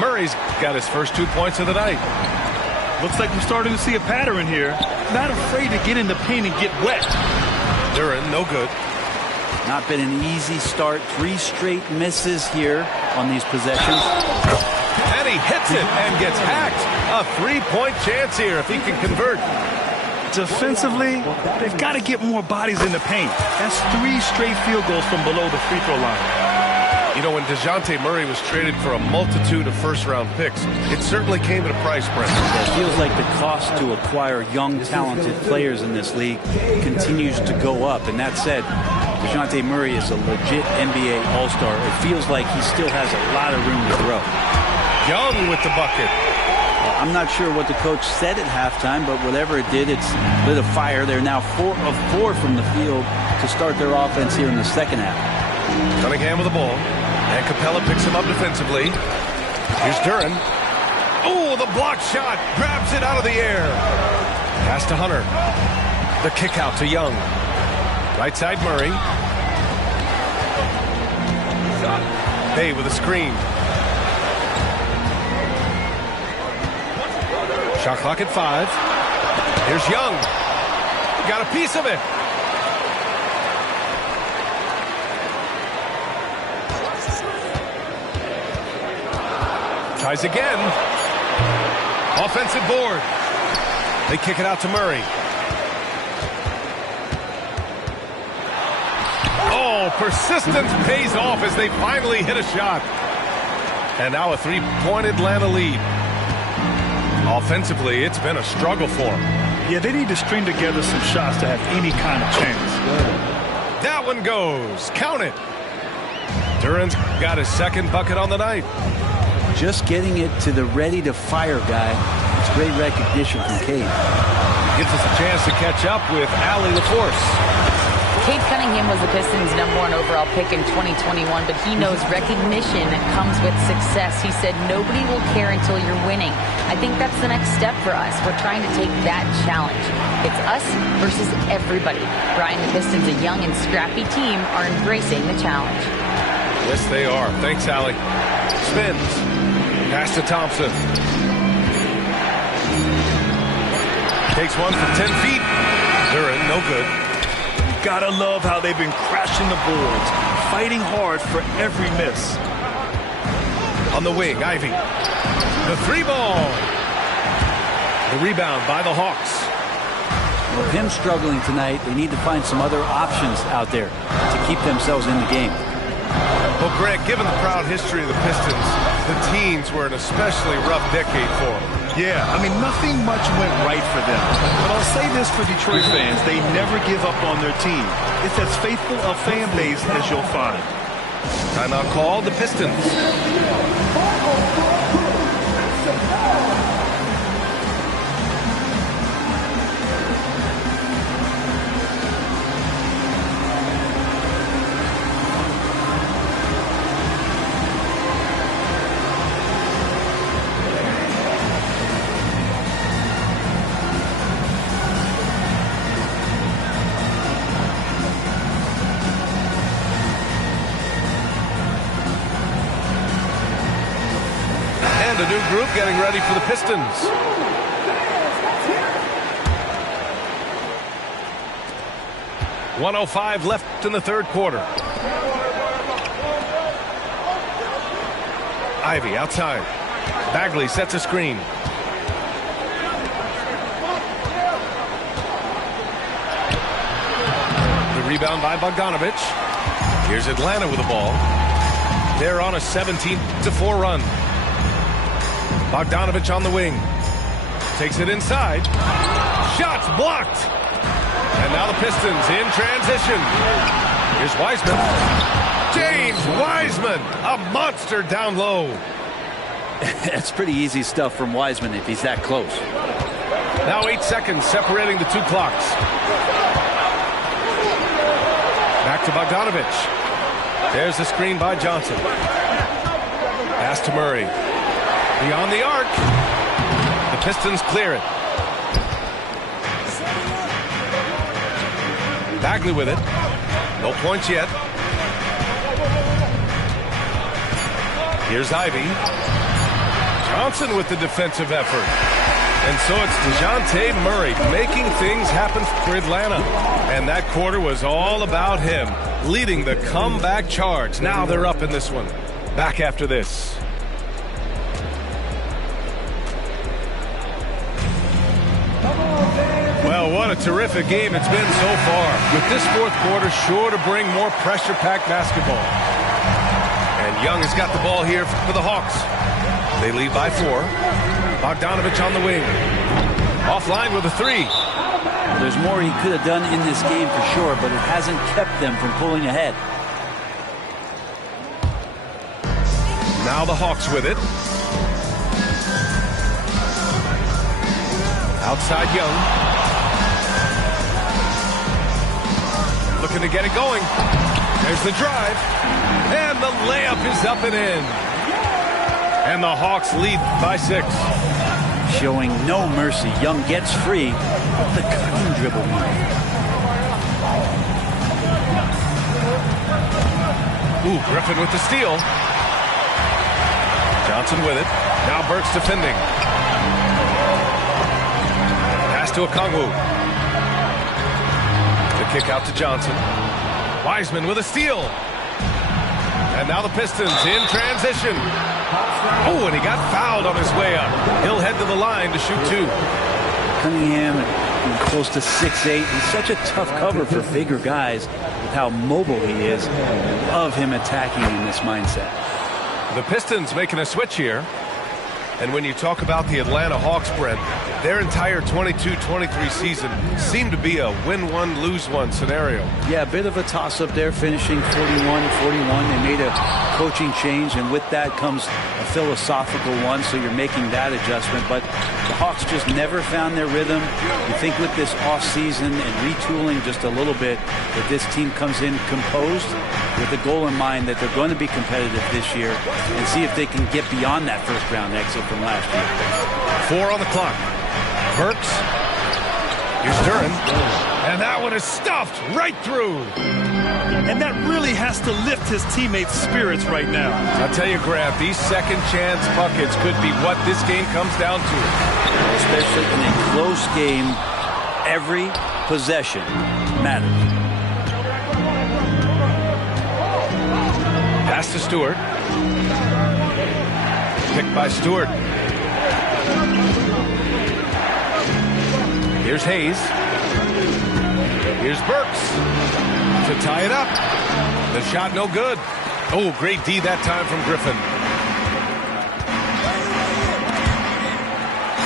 Murray's got his first 2 points of the night. Looks like we're starting to see a pattern here. Not afraid to get in the paint and get wet. Duren, no good. Not been an easy start. 3 straight misses here on these possessions. And he hits it and gets hacked. A 3-point chance here if he can convert. Defensively, they've got to get more bodies in the paint. That's 3 straight field goals from below the free throw line. You know, when DeJounte Murray was traded for a multitude of first-round picks, it certainly came at a price, Brent. It feels like the cost to acquire young, talented players in this league continues to go up. And that said, DeJounte Murray is a legit NBA All-Star. It feels like he still has a lot of room to grow. Young with the bucket. I'm not sure what the coach said at halftime, but whatever it did, it's lit a fire. They're now 4 of 4 from the field to start their offense here in the second half. Cunningham with the ball. And Capella picks him up defensively. Here's Duren. Oh, the block shot. Grabs it out of the air. Pass to Hunter. The kick out to Young. Right side Murray. Hay with a screen. Shot clock at 5. Here's Young. Got a piece of it. Tries again. Offensive board. They kick it out to Murray. Oh, persistence pays off as they finally hit a shot. And now a 3-point Atlanta lead. Offensively, it's been a struggle for them. Yeah, they need to string together some shots to have any kind of chance. That one goes. Count it. Duren's got his second bucket on the night. Just getting it to the ready-to-fire guy. It's great recognition from Cade. Gives us a chance to catch up with Allie LaForce. Cade Cunningham was the Pistons' #1 overall pick in 2021, but he knows recognition comes with success. He said, nobody will care until you're winning. I think that's the next step for us. We're trying to take that challenge. It's us versus everybody. Brian, the Pistons, a young and scrappy team, are embracing the challenge. Yes, they are. Thanks, Allie. Spins. Pass to Thompson. Takes one from 10 feet. Duren, no good. Gotta love how they've been crashing the boards, fighting hard for every miss. On the wing, Ivy. The 3-ball. The rebound by the Hawks. With him struggling tonight, they need to find some other options out there to keep themselves in the game. Well, Greg, given the proud history of the Pistons, the teens were an especially rough decade for them. Yeah, I mean, nothing much went right for them. But I'll say this for Detroit fans, they never give up on their team. It's as faithful a fan base as you'll find. Timeout called, the Pistons. A new group getting ready for the Pistons. .105 left in the third quarter. Ivy outside. Bagley sets a screen. The rebound by Bogdanovich. Here's Atlanta with the ball. They're on a 17-4 run. Bogdanovich on the wing. Takes it inside. Shots blocked. And now the Pistons in transition. Here's Wiseman. James Wiseman, a monster down low. That's pretty easy stuff from Wiseman if he's that close. Now 8 seconds separating the two clocks. Back to Bogdanovich. There's the screen by Johnson. Pass to Murray. Beyond the arc. The Pistons clear it. Bagley with it. No points yet. Here's Ivy. Johnson with the defensive effort. And so it's DeJounte Murray making things happen for Atlanta. And that quarter was all about him, leading the comeback charge. Now they're up in this one. Back after this. Well, what a terrific game it's been so far. With this fourth quarter sure to bring more pressure-packed basketball. And Young has got the ball here for the Hawks. They lead by 4. Bogdanovich on the wing. Offline with a 3. There's more he could have done in this game for sure, but it hasn't kept them from pulling ahead. Now the Hawks with it. Outside Young. Looking to get it going. There's the drive. And the layup is up and in. And the Hawks lead by 6. Showing no mercy. Young gets free with the cutting dribble move. Ooh, Griffin with the steal. Johnson with it. Now Burks defending. Pass to Okongwu. The kick out to Johnson. Wiseman with a steal. And now the Pistons in transition. Oh, and he got fouled on his way up. He'll head to the line to shoot 2. Cunningham close to 6'8". He's such a tough cover for bigger guys with how mobile he is. I love him attacking in this mindset. The Pistons making a switch here. And when you talk about the Atlanta Hawks, Brent, their entire 22-23 season seemed to be a win-1, lose-1 scenario. Yeah, a bit of a toss-up there, finishing 41-41. They made a coaching change, and with that comes a philosophical one, so you're making that adjustment. But the Hawks just never found their rhythm. You think with this offseason and retooling just a little bit, that this team comes in composed with the goal in mind that they're going to be competitive this year and see if they can get beyond that first-round exit from last year. 4 on the clock. Burks. Here's Duren. And that one is stuffed right through. And that really has to lift his teammates' spirits right now. I'll tell you, Grant, these second-chance buckets could be what this game comes down to. Especially in a close game, every possession matters. Pass to Stewart. Picked by Stewart. Here's Hayes. Here's Burks to tie it up. The shot no good. Oh, great D that time from Griffin.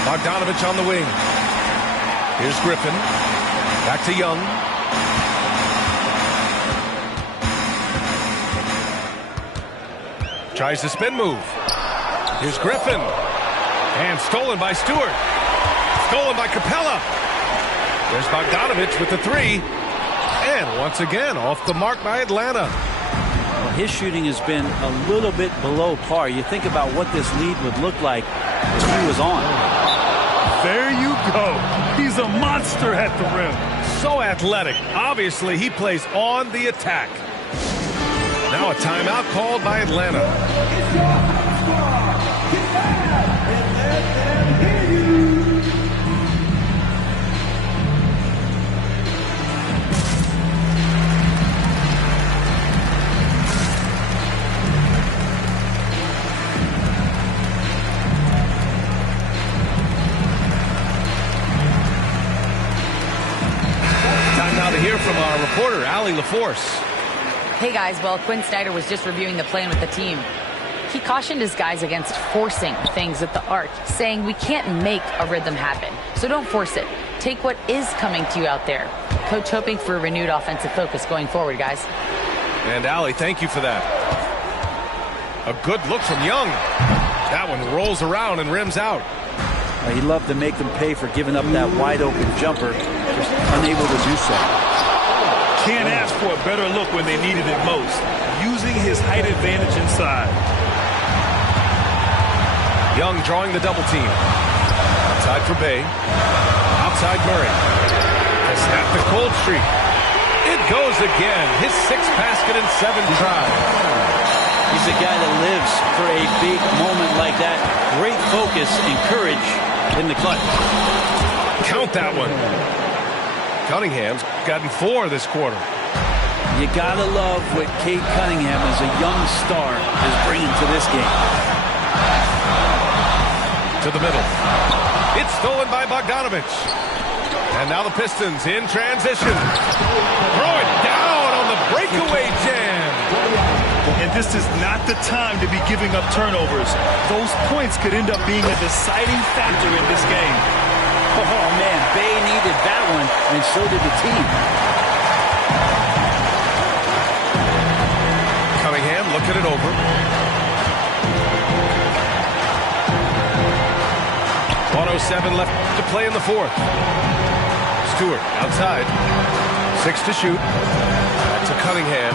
Bogdanovich on the wing. Here's Griffin. Back to Young. Tries the spin move. Here's Griffin. And stolen by Stewart. Stolen by Capella. There's Bogdanovich with the 3. And once again, off the mark by Atlanta. Well, his shooting has been a little bit below par. You think about what this lead would look like if he was on. There you go. He's a monster at the rim. So athletic. Obviously, he plays on the attack. Now a timeout called by Atlanta. Time now to hear from our reporter, Allie LaForce. Hey guys, well, Quinn Snyder was just reviewing the plan with the team. He cautioned his guys against forcing things at the arc, saying we can't make a rhythm happen, so don't force it. Take what is coming to you out there. Coach hoping for a renewed offensive focus going forward, guys. And Allie, thank you for that. A good look from Young. That one rolls around and rims out. He loved to make them pay for giving up that wide-open jumper, just unable to do so. Can't ask for a better look when they needed it most, using his height advantage inside. Young drawing the double team. Outside for Bay. Outside Murray. To snap the cold streak. It goes again. His 6th basket in 7 tries. He's a guy that lives for a big moment like that. Great focus and courage in the clutch. Count that one. Cunningham's gotten 4 this quarter. You gotta love what Cade Cunningham as a young star is bringing to this game. To the middle. It's stolen by Bogdanovich. And now the Pistons in transition. Throw it down on the breakaway jam. And this is not the time to be giving up turnovers. Those points could end up being a deciding factor in this game. Oh, man, Bay needed that one, and so did the team. Cunningham looking it over. 1:07 left to play in the 4th. Stewart outside. 6 to shoot. Back to Cunningham.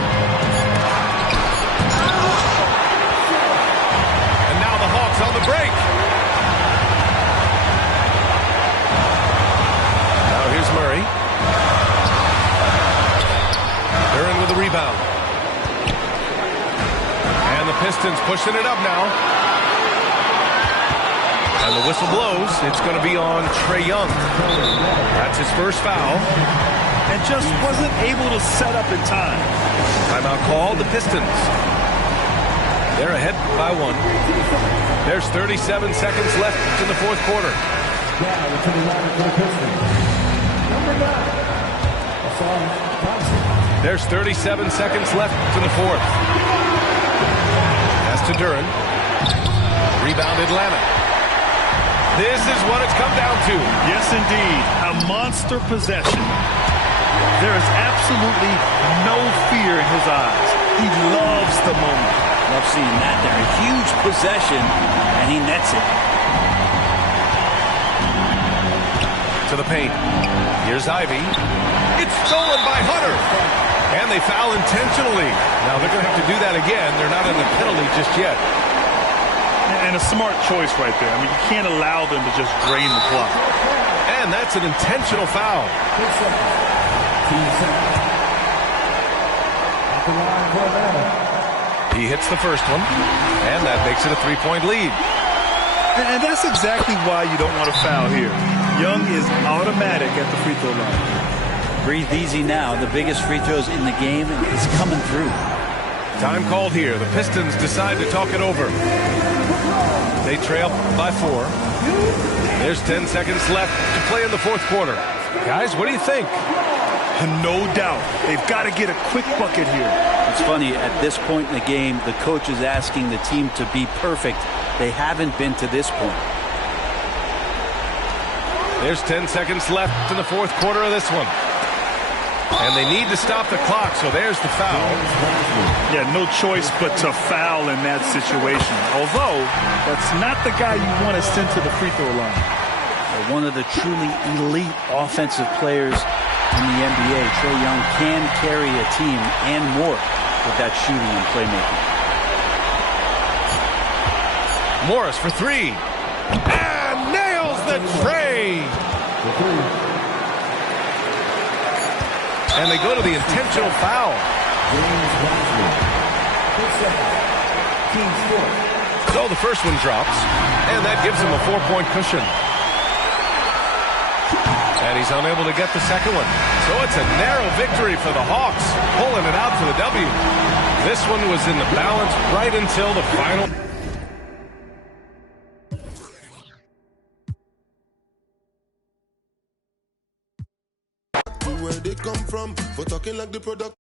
And now the Hawks on the break. Now here's Murray. They're in with the rebound. And the Pistons pushing it up now. And the whistle blows. It's going to be on Trae Young. That's his first foul. And just wasn't able to set up in time. Timeout called. The Pistons. They're ahead by 1. There's 37 seconds left in the 4th quarter. There's 37 seconds left in the 4th. Pass to Duren. Rebound Atlanta. This is what it's come down to. Yes, indeed. A monster possession. There is absolutely no fear in his eyes. He loves the moment. Love seeing that there. A huge possession, and he nets it. To the paint. Here's Ivy. It's stolen by Hunter. And they foul intentionally. Now they're going to have to do that again. They're not in the penalty just yet. And a smart choice right there. I mean, you can't allow them to just drain the clock. And that's an intentional foul. He hits the first one, and that makes it a 3-point lead. And that's exactly why you don't want to foul here. Young is automatic at the free throw line. Breathe easy now. The biggest free throws in the game is coming through. Time called here. The Pistons decide to talk it over. They trail by 4. There's 10 seconds left to play in the 4th quarter. Guys, what do you think? No doubt. They've got to get a quick bucket here. It's funny, at this point in the game, the coach is asking the team to be perfect. They haven't been to this point. There's 10 seconds left in the 4th quarter of this one. And they need to stop the clock, so there's the foul. Yeah, no choice but to foul in that situation. Although, that's not the guy you want to send to the free throw line. One of the truly elite offensive players in the NBA, Trae Young, can carry a team and more with that shooting and playmaking. Morris for 3. And nails the tray. And they go to the intentional foul. So the first one drops, and that gives him a 4-point cushion. And he's unable to get the second one. So it's a narrow victory for the Hawks, pulling it out for the W. This one was in the balance right until the final. Where they come from, for talking like the product.